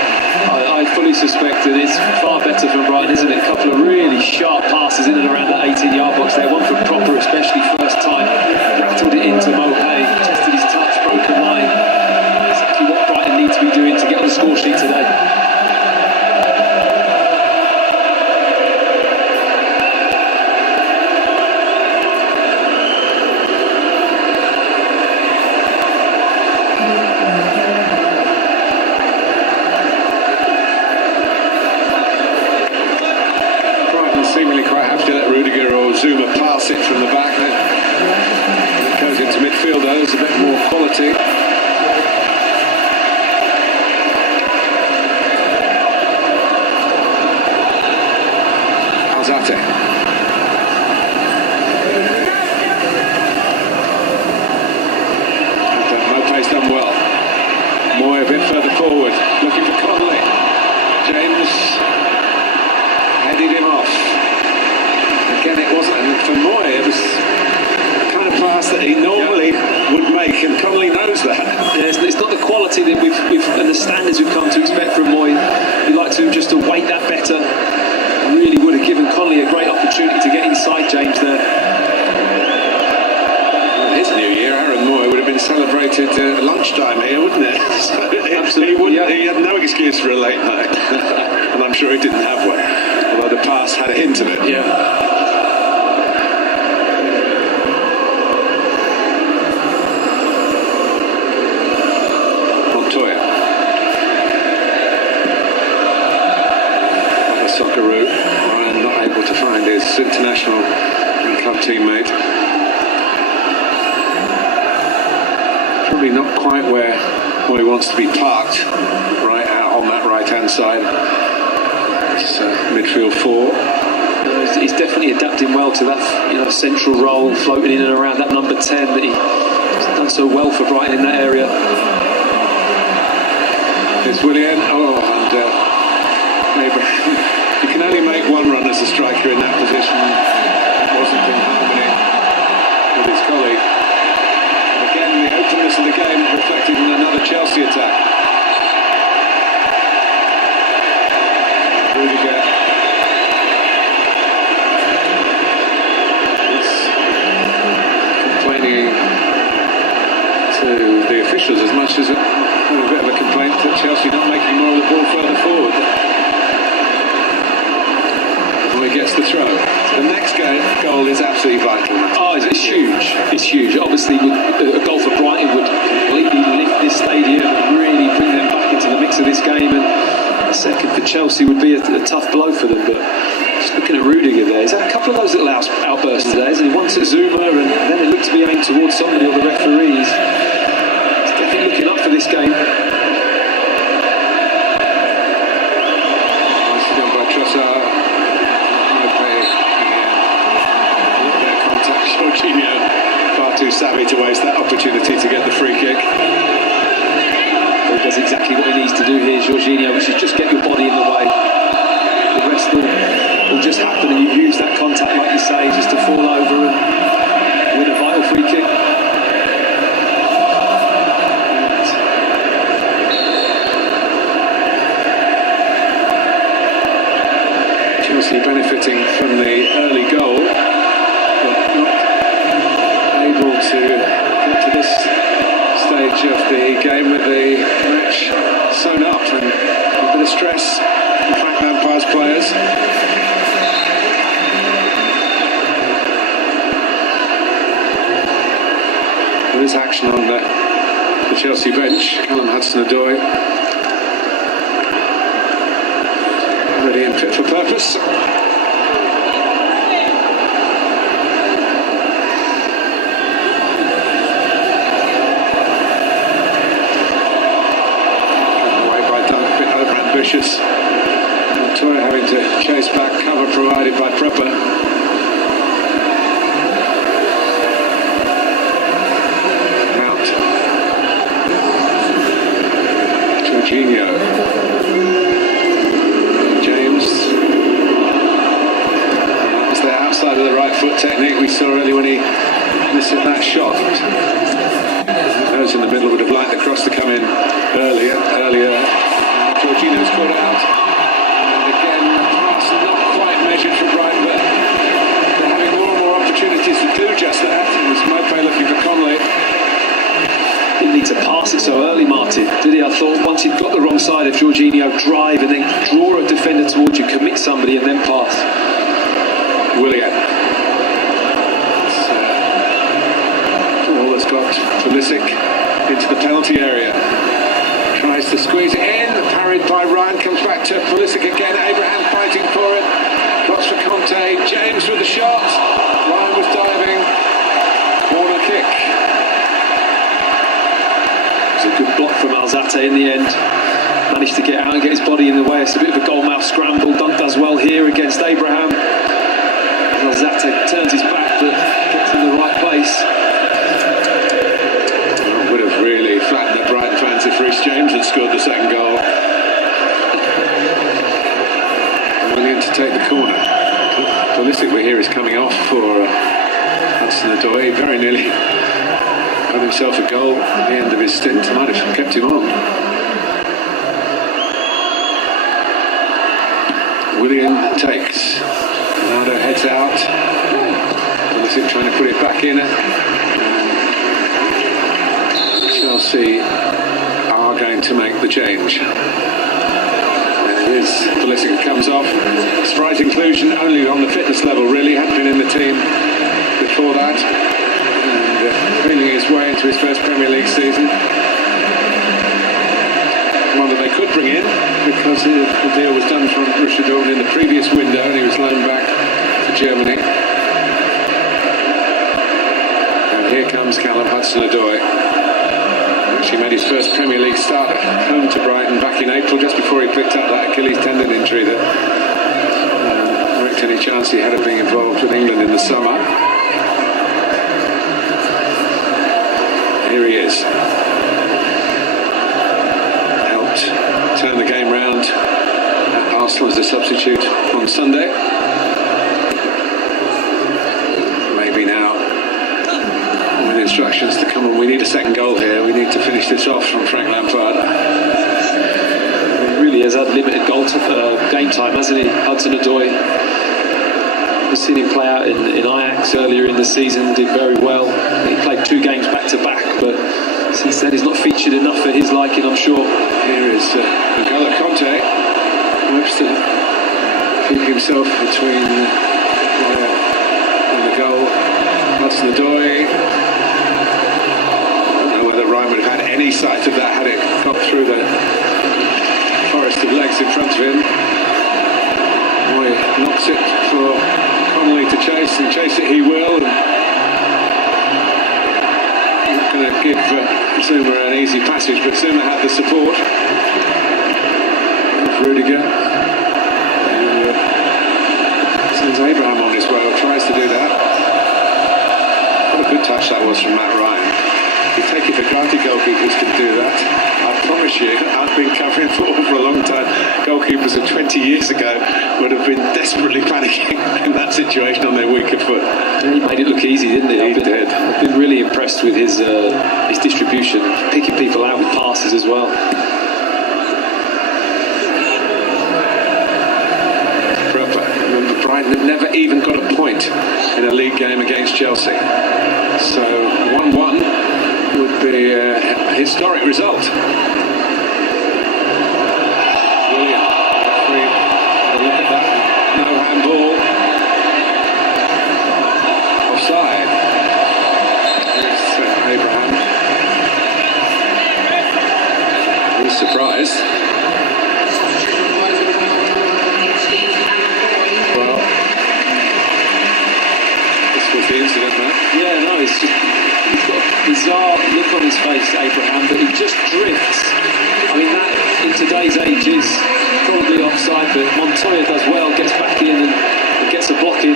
I fully suspect that it's far better for Brighton, isn't it? A couple of really sharp passes in and around that 18-yard box there. One from Proper, especially first time. Rattled it into Mopé, tested his touch, broken line. Exactly what Brighton need to be doing to get on the score sheet today. Zouma pass it from the back. It goes into midfield though, there's a bit more quality. Alzate. Mopé's done well. Moy a bit further forward, looking for Conley. James headed him off. Again, it wasn't, and for Moy, it was the kind of pass that he normally would make, and Conley knows that. Yeah, it's not the quality that we've and the standards we've come to expect from Moy. We'd like to just to weight that better. Really would have given Conley a great opportunity to get inside James there. His new year, Aaron Moy, would have been celebrated at lunchtime here, wouldn't it? So absolutely, he had no excuse for a late night, and I'm sure he didn't have one. Although the pass had a hint of it. Yeah. Ryan not able to find his international and club teammate. Probably not quite where he wants to be parked, right out on that right hand side. It's midfield four. He's definitely adapting well to that central role, floating in and around that number 10 that he's done so well for Brighton in that area. There's Willian. And Abraham. You can only make one run as a striker in that position. It wasn't in harmony with his colleague. And again, the openness of the game reflected in another Chelsea attack. Rudiger. He's complaining to the officials as much as a bit of a complaint that Chelsea not making more of the ball further forward. He gets the throw. The next goal is absolutely vital. Oh, it's huge. It's huge. Obviously, a goal for Brighton would completely lift this stadium and really bring them back into the mix of this game. And a second for Chelsea would be a tough blow for them. But just looking at Rudiger there, he's had a couple of those little outbursts there, isn't he? Once at Zouma, and then it looked to be aimed towards somebody or the referees. He's definitely looking up for this game. from the early goal, but not able to get to this stage of the game with the match sewn up and a bit of stress from Frank Lampard's players. There is action on the Chelsea bench. Callum Hudson-Odoi ready and fit for purpose. Away by Dunk, a bit over-ambitious. Montoya having to chase back, cover provided by Prupper. Jorginho, James, that was the outside of the right foot technique we saw earlier when he missed that shot. Those in the middle would have liked the cross to come in earlier. Jorginho's caught out, and again the pass not quite measured for Brighton, but they're having more and more opportunities to do just that. It was Mopé looking for Connolly. Didn't need to pass it so early, Martin, did he? I thought once he'd got the wrong side of Jorginho, drive and then draw a defender towards you, commit somebody and then pass. Willian. Ball has got Pulisic into the penalty area. Tries to squeeze it in, parried by Ryan, comes back to Pulisic again. Abraham fighting for it. Cross for Conte. James with the shot. Ryan was diving. Corner kick. A good block from Alzate in the end. Managed to get out and get his body in the way. It's a bit of a goalmouth scramble. Dunk does well here against Abraham. Alzate turns his back but gets in the right place. That would have really flattened the Brighton fans if Reece James had scored the second goal. Willian to take the corner. Pulisic, we hear, is coming off for Hudson-Odoi. Very nearly got himself a goal at the end of his stint. Might have kept him on. Willian takes. Ronaldo heads out. Pulisic trying to put it back in. Chelsea are going to make the change. There it is. Pulisic comes off. Surprise inclusion only on the fitness level, really. Hadn't been in the team before that. Feeling his way into his first Premier League season. One that they could bring in because the deal was done from Borussia Dortmund in the previous window and he was loaned back to Germany. And here comes Callum Hudson-Odoi. Actually made his first Premier League start at home to Brighton back in April, just before he picked up that Achilles tendon injury that wrecked any chance he had of being involved with England in the summer. Here he is. Helped turn the game round at Arsenal as a substitute on Sunday. Maybe now with instructions to come on. We need a second goal here. We need to finish this off from Frank Lampard. He really has had limited game time, hasn't he? Hudson-Odoi. We've seen him play out in Ajax earlier in the season, did very well. He played 2 games back to back, but since then he's not featured enough for his liking, I'm sure. Here is N'Golo Conte. Hopes to keep himself between the player and the goal. Hudson-Odoi. I don't know whether Ryan would have had any sight of that had it got through the forest of legs in front of him. Boy knocks it for Connolly to chase, and chase it he will. And not going to give Zuma an easy passage, but Zuma had the support of Rudiger. Sends Abraham on his way, or tries to do that. What a good touch that was from Matt Ryan. You take it for granted goalkeepers can do that. I promise you, I've been covering football for a long time. Goalkeepers of 20 years ago would have been desperately panicking in that situation on their weaker foot. He made it look easy, didn't he? He did. I've been really impressed with his distribution, picking people out with passes as well. Prupper. Remember, Brighton had never historic result. Brilliant. Referee, look at that. No handball. Offside. It's Abraham. He's surprised. Well, this was the incident, man. Yeah, no, it's just, he's got a bizarre look on his face, Abraham, but he just drifts. I mean, that in today's age is probably offside, but Montoya does well, gets back in and gets a block in.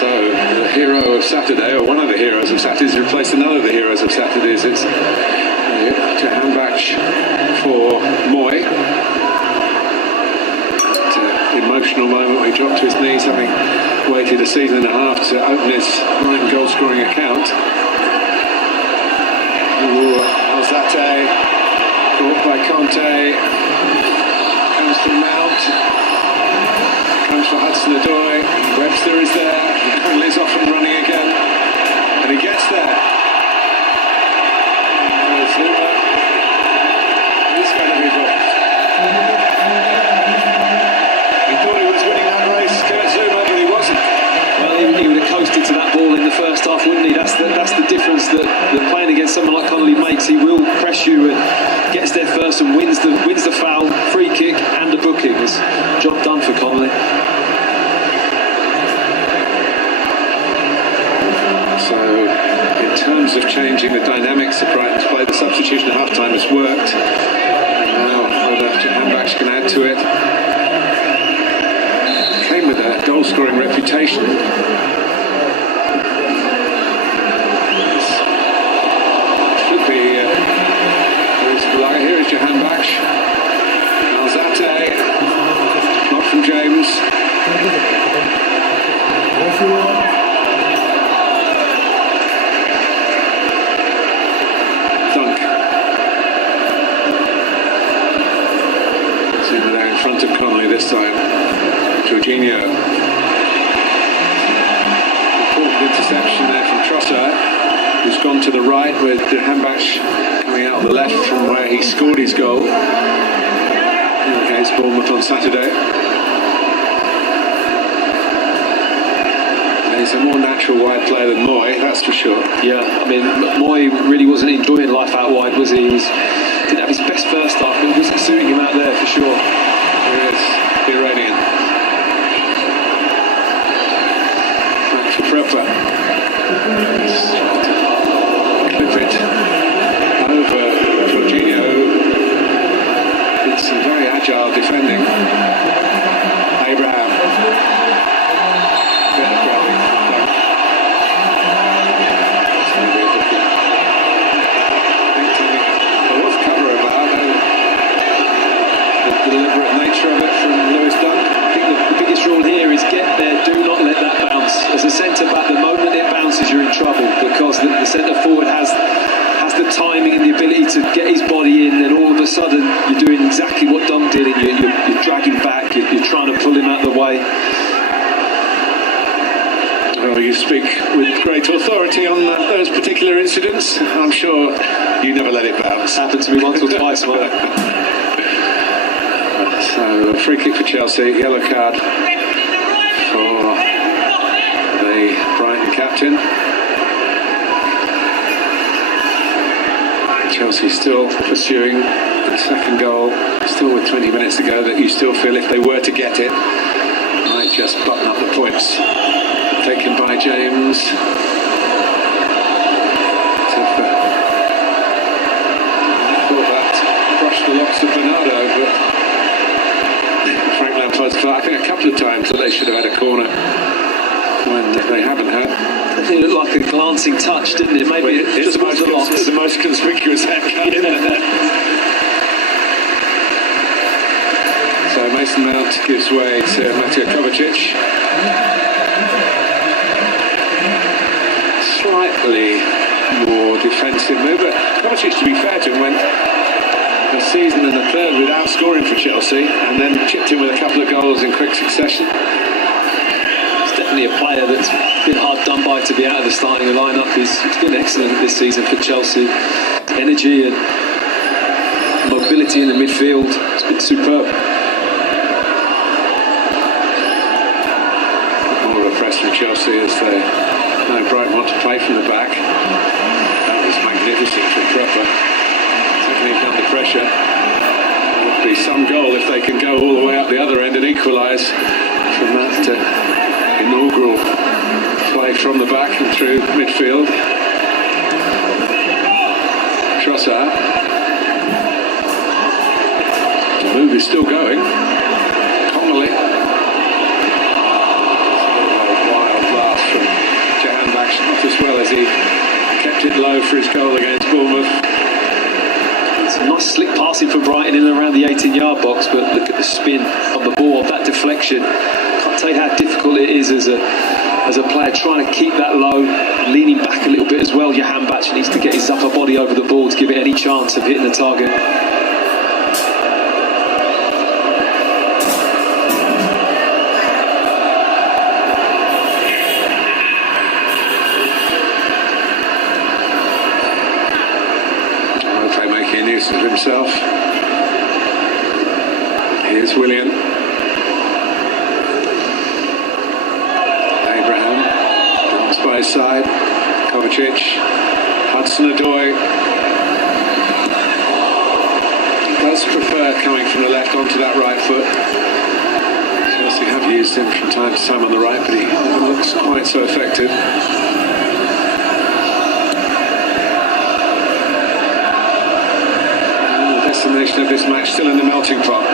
So, the hero of Saturday, or one of the heroes of Saturdays, replaced another of the heroes of Saturdays. It's Jahanbakhsh for Moy. It's an emotional moment where he dropped to his knees, having waited a season and a half to open his Brighton goal-scoring account. Alzate, caught by Conte, comes from Mount, comes for Hudson-Odoi, Webster is there, and Connolly's off and running again, and he gets there. Zuma, he's going to be blocked. He thought he was winning that race, Kurt Zuma, but he wasn't. Well, he would have coasted to that ball in the first half, wouldn't he? That's the difference that playing against someone like Connolly makes. He will press you and gets there first and wins the foul, free kick and the booking. It's job done for Connolly. So, in terms of changing the dynamics of Brighton's play, the substitution at half-time has worked. And now, whether Jahanbakhsh can add to it. Came with a goal-scoring reputation. Should be. Here is Jahanbakhsh. Alzate. Block from James. Dunk. Zuma there in front of Connolly this time. Jorginho. Important interception there from Trossard, who's gone to the right with Jahanbakhsh coming out on the left from where he scored his goal against Bournemouth on Saturday. And he's a more natural wide player than Moy, that's for sure. Yeah, I mean, Moy really wasn't enjoying life out wide, was he? He didn't have his best first half, but it wasn't suiting him out there for sure. Here is the Iranian. Back to Prepper. Clip it over Jorginho. It's some very agile defending. Abraham. Bit of grabbing. There was cover about the deliberate nature of it from Lewis Dunk. I think the biggest rule here is get there, do not let that bounce. As a centre-back, the moment it bounces, you're in trouble, because the centre-forward has the timing and the ability to get his body in, and all of a sudden you're doing exactly what Dunk did, and you're dragging back, you're trying to pull him out of the way. Well, you speak with great authority on those particular incidents. I'm sure you never let it bounce. Happened to me once or twice, man. So, a free kick for Chelsea, yellow card for the Brighton captain. Chelsea still pursuing the second goal, still with 20 minutes to go, that you still feel if they were to get it, might just button up the points. Taken by James. Thought that brushed the locks of Bernardo, but Frank Lampard's thought, I think a couple of times that they should have had a corner when they haven't had. It looked like a glancing touch, didn't it? Maybe it It's just was the locks. the most conspicuous haircut, isn't it? So Mason Mount gives way to Mateo Kovacic. Slightly more defensive move, but Kovacic, to be fair to him, went a season and a third without scoring for Chelsea, and then chipped in with a couple of goals in quick succession. definitely a player that's been hard done by to be out of the starting lineup. He's been excellent this season for Chelsea. Energy and mobility in the midfield, it's been superb. More of a press from Chelsea as they know Brighton want to play from the back. That was magnificent from Prepper. Taking under pressure. It would be some goal if they can go all the way up the other end and equalise from that inaugural play from the back and through midfield. Trossard. The move is still going. Connolly. Wild blast from Jahanbakhsh, not as well as he kept it low for his goal against Bournemouth. Some nice slick passing from Brighton in and around the 18-yard box, but look at the spin of the ball, of that deflection. Can't tell you how difficult it is as a player trying to keep that low, leaning back a little bit as well. Jahanbakhsh needs to get his upper body over the ball to give it any chance of hitting the target. Of himself. Here's Willian. Abraham comes by his side. Kovacic. Hudson-Odoi does prefer coming from the left onto that right foot. Chelsea have used him from time to time on the right, but he never looks quite so effective. Of this match still in the melting pot.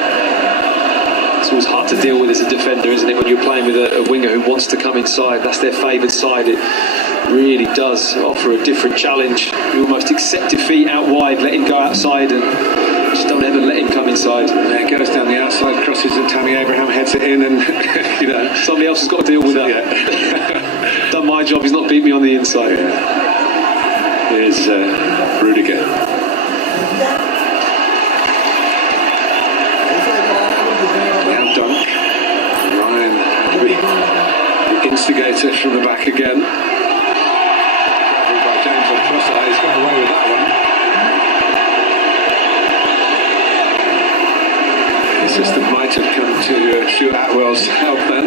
It's always hard to deal with as a defender, isn't it, when you're playing with a winger who wants to come inside. That's their favoured side. It really does offer a different challenge. You almost accept defeat out wide, let him go outside, and just don't ever let him come inside. There it goes down the outside, crosses, and Tammy Abraham heads it in, and somebody else has got to deal with that. Yeah. Done my job. He's not beat me on the inside. Yeah. Here's Rudiger. The instigator from the back again. By James on Trossard, he's got away with that one. The assistant might have come to Stuart Atwell's help then.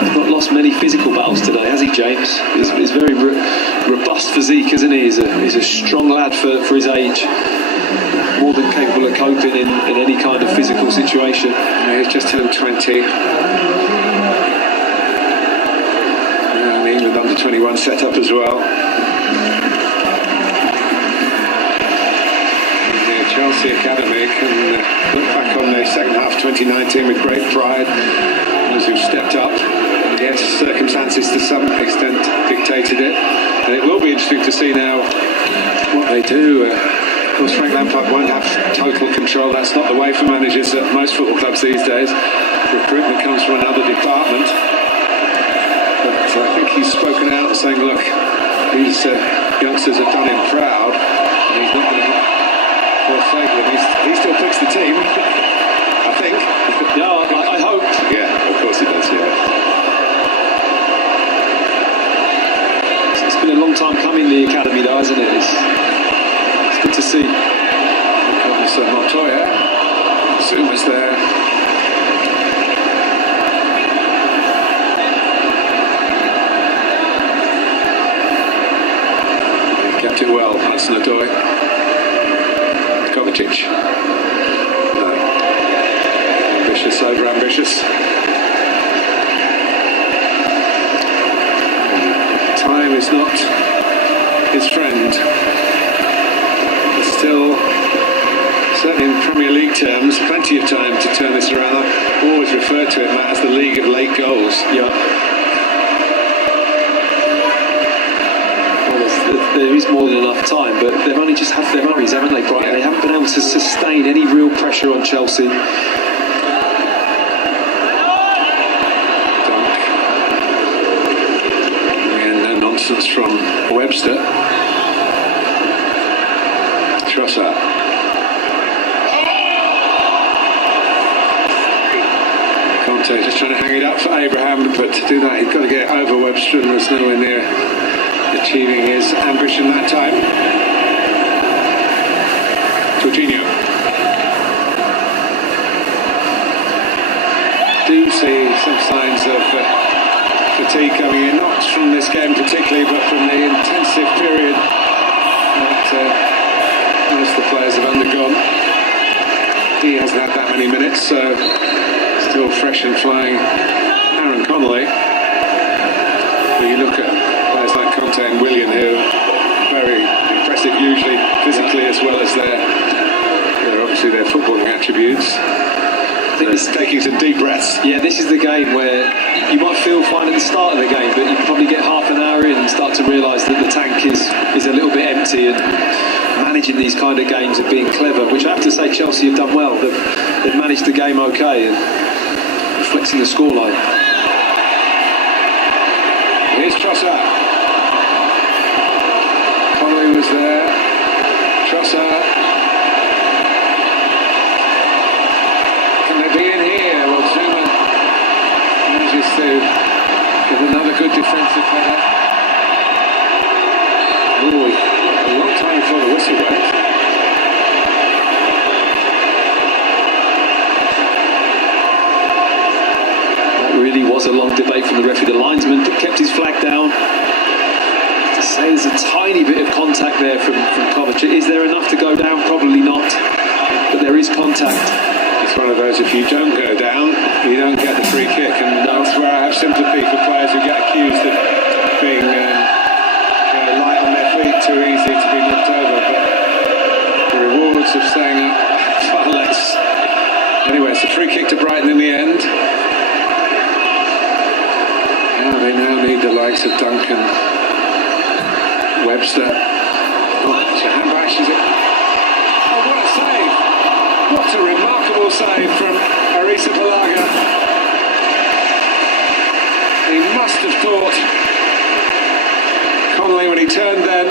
He's not lost many physical battles today, has he, James? He's very robust physique, isn't he? He's a strong lad for his age. More than capable of coping in any kind of physical situation. Yeah, he's just turned 20. And the England under-21 set up as well. The Chelsea Academy can look back on the second half of 2019 with great pride. Those who've stepped up, yet circumstances to some extent dictated it. And it will be interesting to see now what they do. Of course, Frank Lampard won't have total control. That's not the way for managers at most football clubs these days. Recruitment comes from another department. But I think he's spoken out saying, look, these youngsters have done him proud. And he's not going to forsake them. He still picks the team, I think. Yeah, I hope. Yeah, of course he does, yeah. It's been a long time coming, the academy, though, hasn't it? It's good to see. So Montoya, Zuma's there. He kept it well, Hudson-Odoi. Kovacic. No. Ambitious, over ambitious. Time is not his friend. But still, certainly in Premier League terms, plenty of time to turn this around. I always refer to it, Matt, as the league of late goals. Yeah. Well, there is more than enough time, but they've only just had their worries, haven't they, Brighton? Yeah. They haven't been able to sustain any real pressure on Chelsea. And no nonsense from Webster. Trossard. So just trying to hang it up for Abraham, but to do that he's got to get over Webster, and was nowhere near achieving his ambition that time. Jorginho. Do see some signs of fatigue coming in, not from this game particularly, but from the intensive period that most of the players have undergone. He hasn't had that many minutes, so still fresh and flying. Aaron Connolly. When you look at players like Conte and Willian, who are very impressive usually physically as well as obviously their footballing attributes. Taking some deep breaths. Yeah, this is the game where you might feel fine at the start of the game, but you probably get half an hour in and start to realise that the tank is a little bit empty, and managing these kind of games and being clever, which I have to say Chelsea have done well. They've managed the game okay and reflecting the scoreline. Here's Trossard. Connolly was there. Trossard. Can they be in here? Well, Zuma manages to get another good defensive header. A long time before the whistle went. That really was a long debate from the referee. The linesman kept his flag down. To say there's a tiny bit of contact there from Kovacic. Is there enough to go down? Probably not. But there is contact. It's one of those, if you don't go down, you don't get the free kick, and that's where I have sympathy for players who get accused of being light on their feet, too easy to be knocked over, but the rewards of staying up far less. Anyway, it's a free kick to Brighton in the end. They now need the likes of Duncan, Webster. Jahanbakhsh, is it? Oh, what a save! What a remarkable save from Arisa Balaga. He must have thought Connolly when he turned then.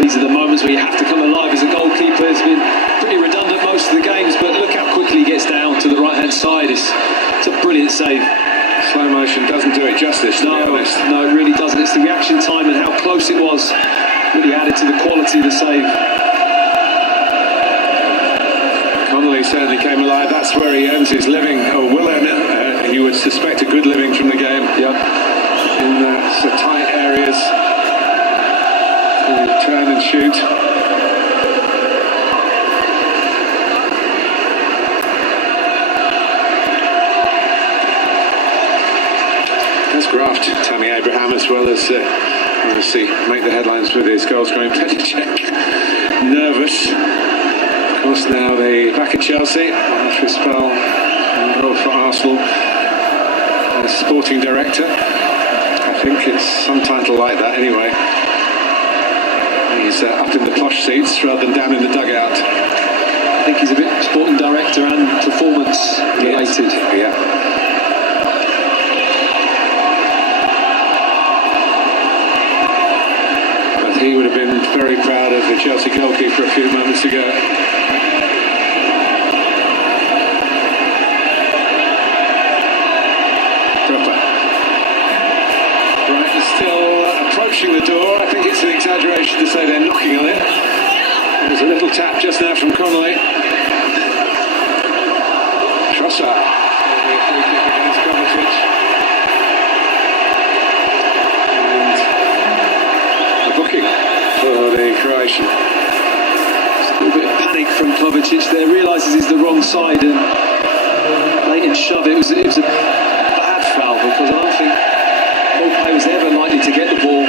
These are the moments where you have to come alive as a goalkeeper. It's been pretty redundant most of the games, but look how quickly he gets down to the right hand side. It's a brilliant save. Slow motion doesn't do it justice, to be honest. No, it really doesn't. It's the reaction time and how close it was really added to the quality of the save. Connolly certainly came alive. That's where he earns his living, or will earn it. You would suspect a good living from the game. Yep. In the tight areas. Turn and shoot. That's graft Tammy Abraham, as well as obviously make the headlines with his goal scoring. Petacek nervous. Of course, now back at Chelsea after a spell for Arsenal as sporting director. I think it's some title like that anyway. He's up in the posh seats rather than down in the dugout. I think he's a bit sporting director and performance related. Yeah. But he would have been very proud of the Chelsea goalkeeper a few moments ago. Brighton still approaching the door. I think it's an exaggeration to say they're knocking on it. There's a little tap just now from Connolly. Trossard. Free kick against Kovacic. And the booking for the Croatian. Just a little bit of panic from Kovacic there. Realises he's the wrong side and blatant shove. It was a bad foul because I don't think Pope was ever likely to get the ball.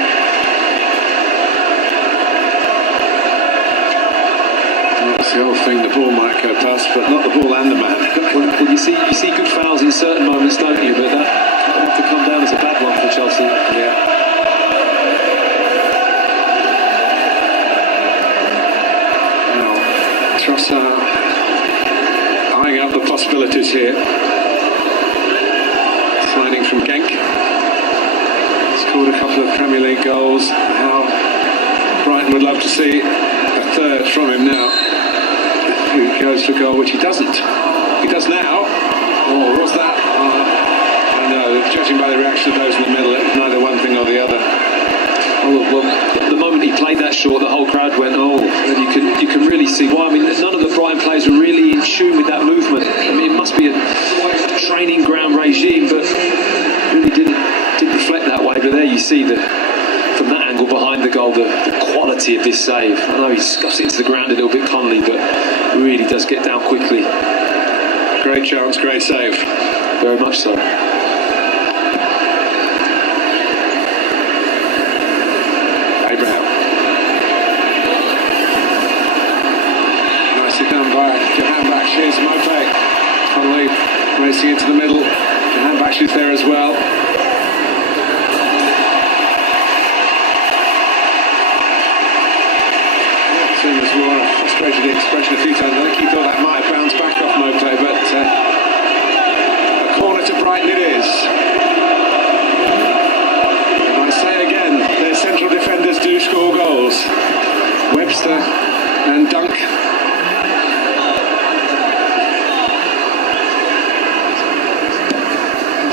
That's the whole thing, the ball might go past, but not the ball and the man. Well, you see good fouls in certain moments, don't you? But that will have to come down as a bad one for Chelsea. Yeah. Now, Trossard eyeing up the possibilities here. Signing from Genk. Scored a couple of Premier League goals. How Brighton would love to see a third from him now. He goes for goal, which he doesn't. He does now. Oh, what's that? I know, judging by the reaction of those in the middle, it was neither one thing or the other. Well, the moment he played that shot, the whole crowd went, oh, and you can really see why. I mean, none of the Brighton players were really in tune with that movement. I mean, it must be a training ground regime, but really didn't reflect that way. But there you see from that angle behind the goal, the quality of this save. I know he scuffs it into the ground a little bit, Connolly, but really does get down quickly. Great chance, great save. Very much so. Abraham. Nicely done by Jahanbakhsh. Here's Mope. Connolly racing into the middle. Jahanbakhsh is there as well. Seeing as well, a frustrated expression a few times. I think he thought that might have bounced back off Mope, but a corner to Brighton it is. I say again, their central defenders do score goals. Webster and Dunk.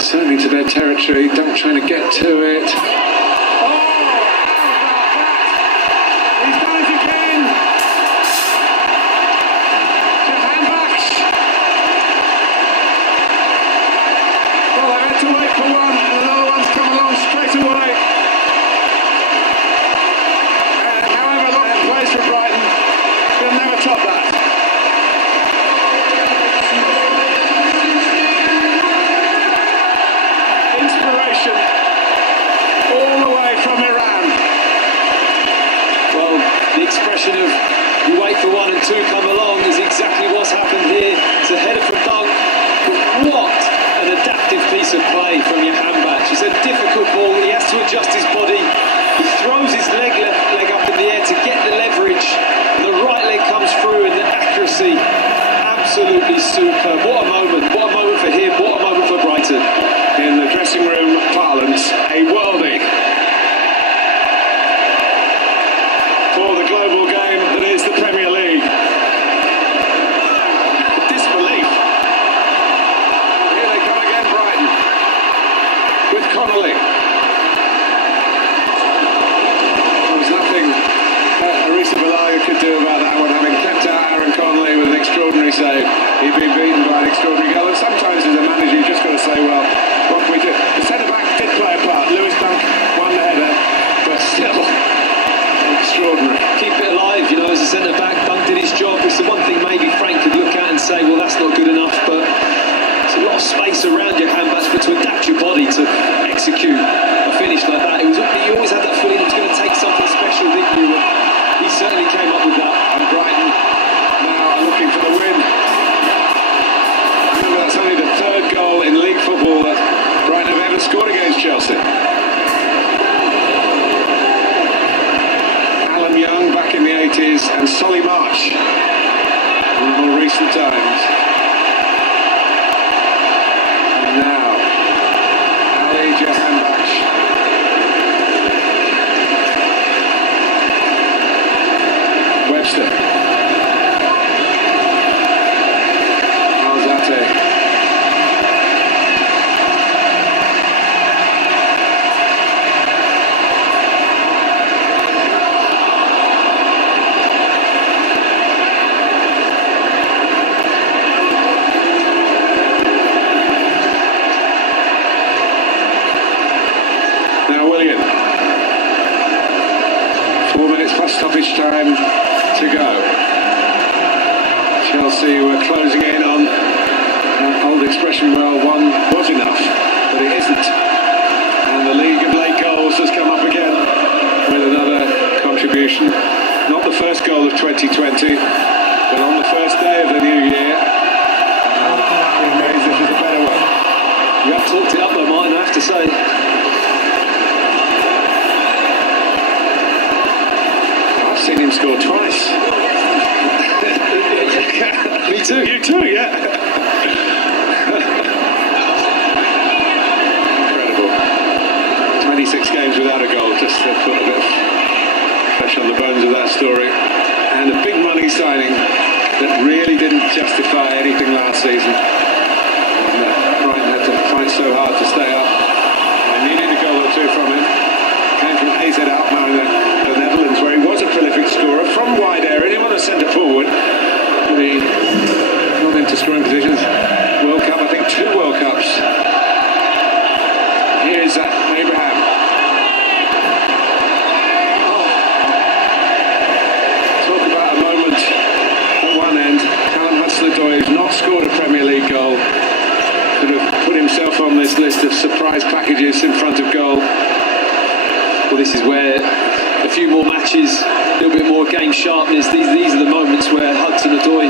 Certainly to their territory. Dunk trying to get to it. He's done it again. Jahanbakhsh. Well, I had to wait for one, and another one's come along straight away. However long it plays for Brighton, they'll never top that. Inspiration all the way from Iran. Well, the expression of you wait for one and two come along is exactly what's happened here. It's a header from Dunk. But what an adaptive piece of play from Jahanbakhsh. It's a difficult ball. He has to adjust his body. He throws his leg up in the air to get the leverage. And the right leg comes through, and the accuracy absolutely superb. What a moment. What a moment for him. What a moment for Brighton. In the dressing room parlance, a worldie for the global game that is the Premier League. Disbelief. Here they come again, Brighton, with Connolly. There was nothing Arisa Balaga could do about that one, having kept out Aaron Connolly with an extraordinary save. He'd been beaten by an extraordinary goal, and sometimes as a manager you've just got to say, well, what can we do? The centre-back did play a part. Lewis Dunk won the header, but still extraordinary. Keep it alive, as a centre-back. Dunk did his job. It's the one thing maybe Frank could look at and say, well, that's not good enough, but there's a lot of space around your handbags, but to adapt your body to execute a finish like that, you always had that feeling it was going to take something special, didn't you? And he certainly came up with that. And Brighton now are looking for the win. Remember, that's only the third goal in league football that Brighton have ever scored against Chelsea. Alan Young back in the 80s and Solly March in more recent times. And now, Ali Jahanbakhsh. Webster. Alzate. Now William. 4 minutes past stoppage time to go. Chelsea were closing in on old expression, well, one was enough, but it isn't. And the League of Late Goals has come up again with another contribution. Not the first goal of 2020, but on the first day of the new year. This is a better one. You have talked it up though, Martin, I have to say. I've seen him score twice. Me too. You too, yeah. Incredible. 26 games without a goal, just to put a bit of flesh on the bones of that story. And a big money signing that really didn't justify anything last season. And, so hard to stay up. They needed a goal or two from him. Came from AZ Alkmaar in the Netherlands, where he was a prolific scorer from wide area. He was a centre forward. But he got into scoring positions. World Cup, I think 2 World Cups. Here's Abraham. Talk about a moment at one end. Callum Hudson-Odoi, who's not scored a Premier League goal, could have put himself on this list of surprise packages in front of goal. Well, this is where a few more matches, a little bit more game sharpness. These are the moments where Hudson-Odoi,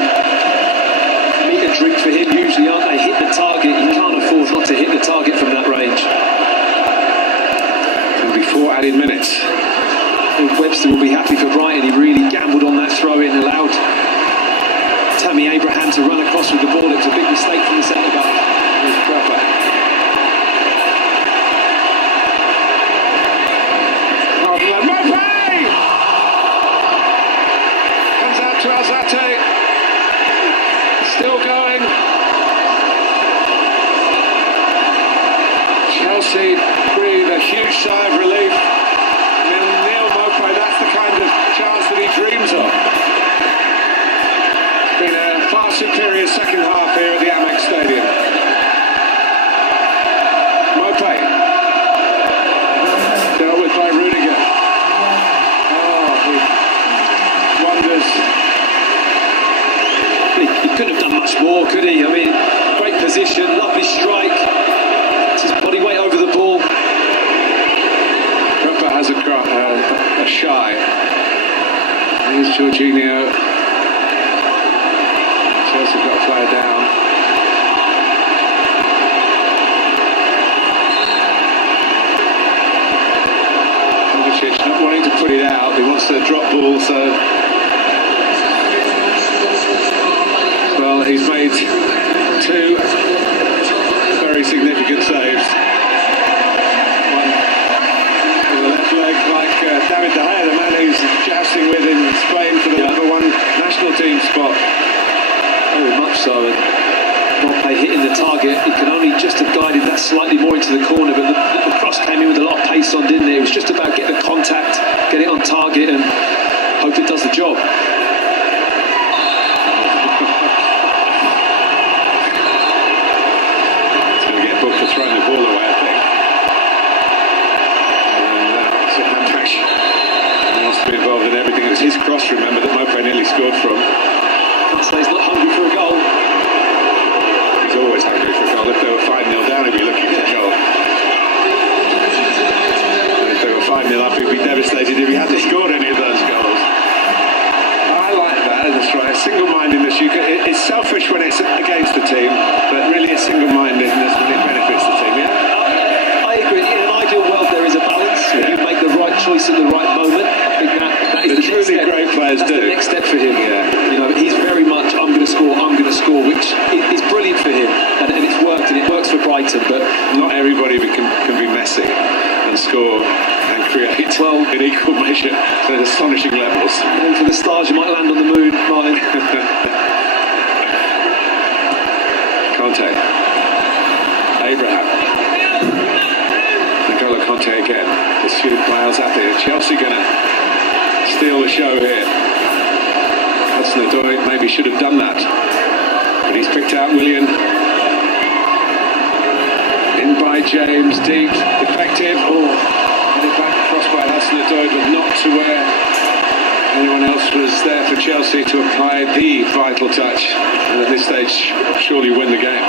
meat and drink for him usually, aren't they? Hit the target. You can't afford not to hit the target from that range. It'll be 4 added minutes. And Webster will be happy for Brighton. He really gambled on that throw-in, allowed Tammy Abraham to run across with the ball. It was a big mistake from the centre-back. Here's Cropper. Mopay! Comes out to Alzate. Still going. Chelsea breathe a huge sigh of relief. Neil Mopay, that's the kind of chance that he dreams of. It's been a far superior second half here at the Amex Stadium. Mopay. Dealt with by Rudiger. Oh, he wonders. He couldn't have done much more, could he? I mean, great position, lovely strike. It's his body weight over the ball. Rupert has a shy. Here's Jorginho. Chelsea got a player down. Kovacic not wanting to put it out. He wants to drop ball, so... Well, he's made 2 very significant saves. One with the left leg, like David De Gea, the man who's jousting with in Spain for the number 1 national team spot. Very much so. And Mopay hitting the target. He could only just have guided that slightly more into the corner, but the cross came in with a lot of pace on, didn't it? It was just about get the contact, get it on target, and hope it does the job. For throwing the ball away, I think. And Sam Pash wants to be involved in everything. It was his cross, remember, that Mopay nearly scored from. Can't say he's not hungry for a goal. He's always hungry for a goal. If they were 5-0 down, he'd be looking for a goal. And if they were 5-0 up, he'd be devastated if he hadn't scored any of those goals. I like that, that's right. Single-mindedness. It's selfish when it's against the team, but really it's single-mindedness when it benefits the team, yeah? I agree. In an ideal world, there is a balance. You make the right choice at the right moment. I think that is the next step. Great players That's do. the next step for him. Yeah. You know, he's very much, I'm going to score, which is brilliant for him. And it's worked, and it works for Brighton. But not everybody can be messy and score and create in equal measure at astonishing levels. And for the stars, you might land on the moon, Martin. Conte. Abraham. N'Golo Conte again. Pursued by Alzate. Chelsea going to steal the show here. Hudson-Odoi maybe should have done that. But he's picked out Willian. In by James. Deep. Effective. And it back across by Hudson-Odoi, but not to where anyone else was there for Chelsea to apply the vital touch. And at this stage, surely win the game.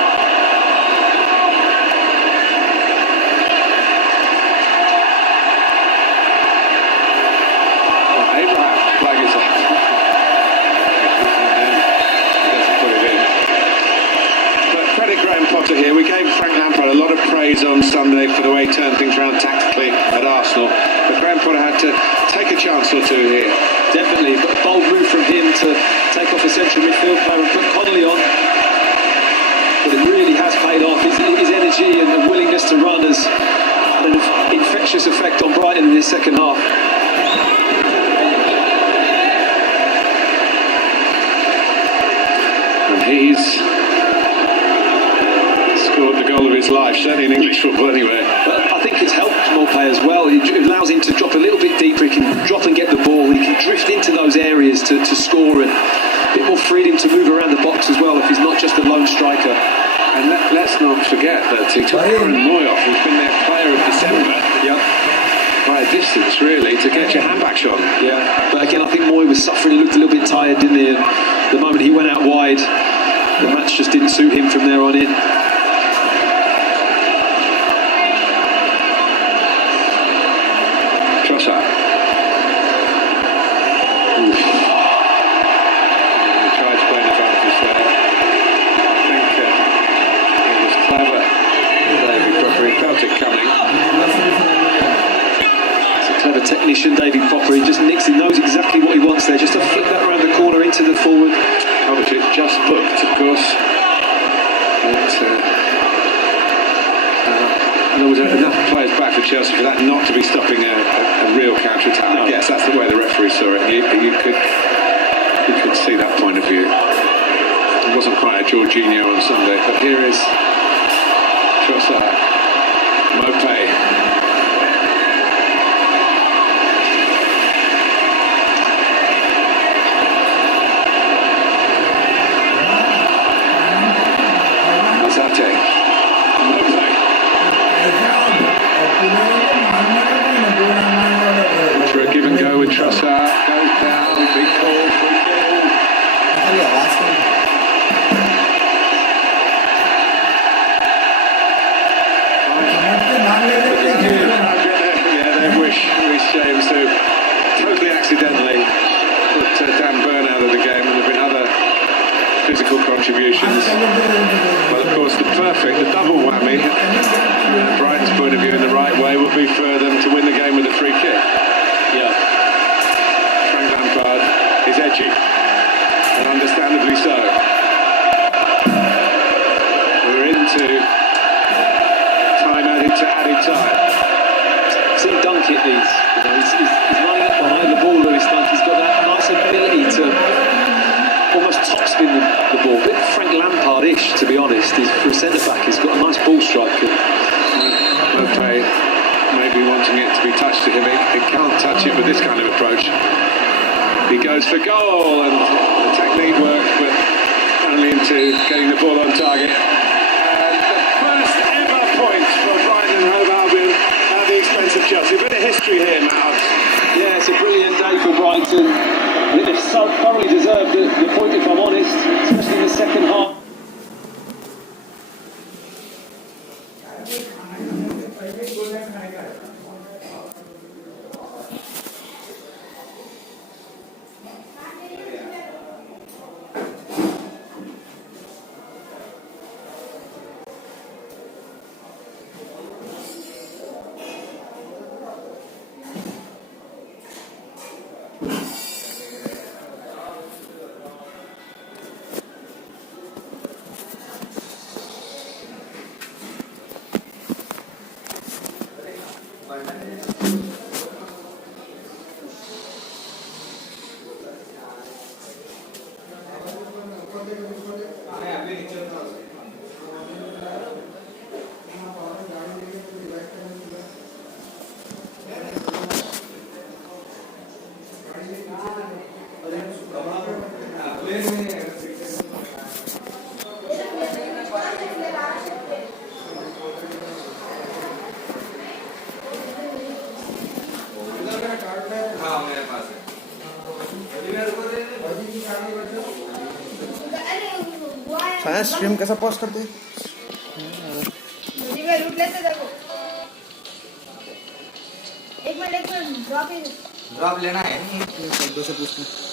Abraham, flag is up. He doesn't put it in. But credit Graham Potter here. We gave Frank Lampard a lot of praise on Sunday for the way he turned things around tactically at Arsenal. But Graham Potter had to take a chance or two here. Definitely, but a bold move from him to take off a central midfield player and put Connolly on. But it really has paid off. His energy and the willingness to run has had an infectious effect on Brighton in this second half. And he's scored the goal of his its life, certainly in English football anyway. But I think it's helped Maupay as well. It allows him to drop a little bit deeper. He can drop and get the ball. He can drift into those areas to score, and a bit more freedom to move around the box as well if he's not just a lone striker. And let's not forget that he took Aaron Moy off, who's been their player of December. By a distance, really, to get your handback shot. Yeah, but again, I think Moy was suffering. He looked a little bit tired, didn't he? And the moment he went out wide, the match just didn't suit him from there on in. Trossard. He tried to play in advantage there. I think it was clever. David Propper, he felt it coming. Clever technician, David Popper. He just nicks. He knows exactly what he wants there. Just to flick that around the corner into the forward. Kovacic just booked, of course. But, there was enough players back for Chelsea for that not to be stopping a real counter-attack. I guess that's the way the referee saw it. You could see that point of view. It wasn't quite a Jorginho on Sunday, but here is Trossard, Maupay. For a give and go with Trossard, goes down, big ball, free kick. Yeah, they wish James to totally accidentally put Dan Burn out of the game, and there have been other physical contributions. But of course, the double whammy, from Brighton's point of view in the right way, would be for them to win the game with a free kick. Yeah. Frank Lampard is edgy, and understandably so. We're into time added time. See Dunk hit these. He's running up behind the ball, Lewis Dunk. He's got that nice ability to almost topspin the ball. A bit Frank Lampard-ish, to be honest. For a centre-back, he's got a nice ball strike. Maupay maybe wanting it to be touched to him. He can't touch it with this kind of approach. He goes for goal, and the technique works, but only into getting the ball on target. And the first ever point for Brighton and Hove Albion at the expense of Chelsea. A bit of history here, Matt. Yeah, it's a brilliant day for Brighton. I think they've so thoroughly deserved the point, if I'm honest, especially in the second half. Stream कैसा pause करते हैं एक minute drop लेना है नहीं एक दो से पूछते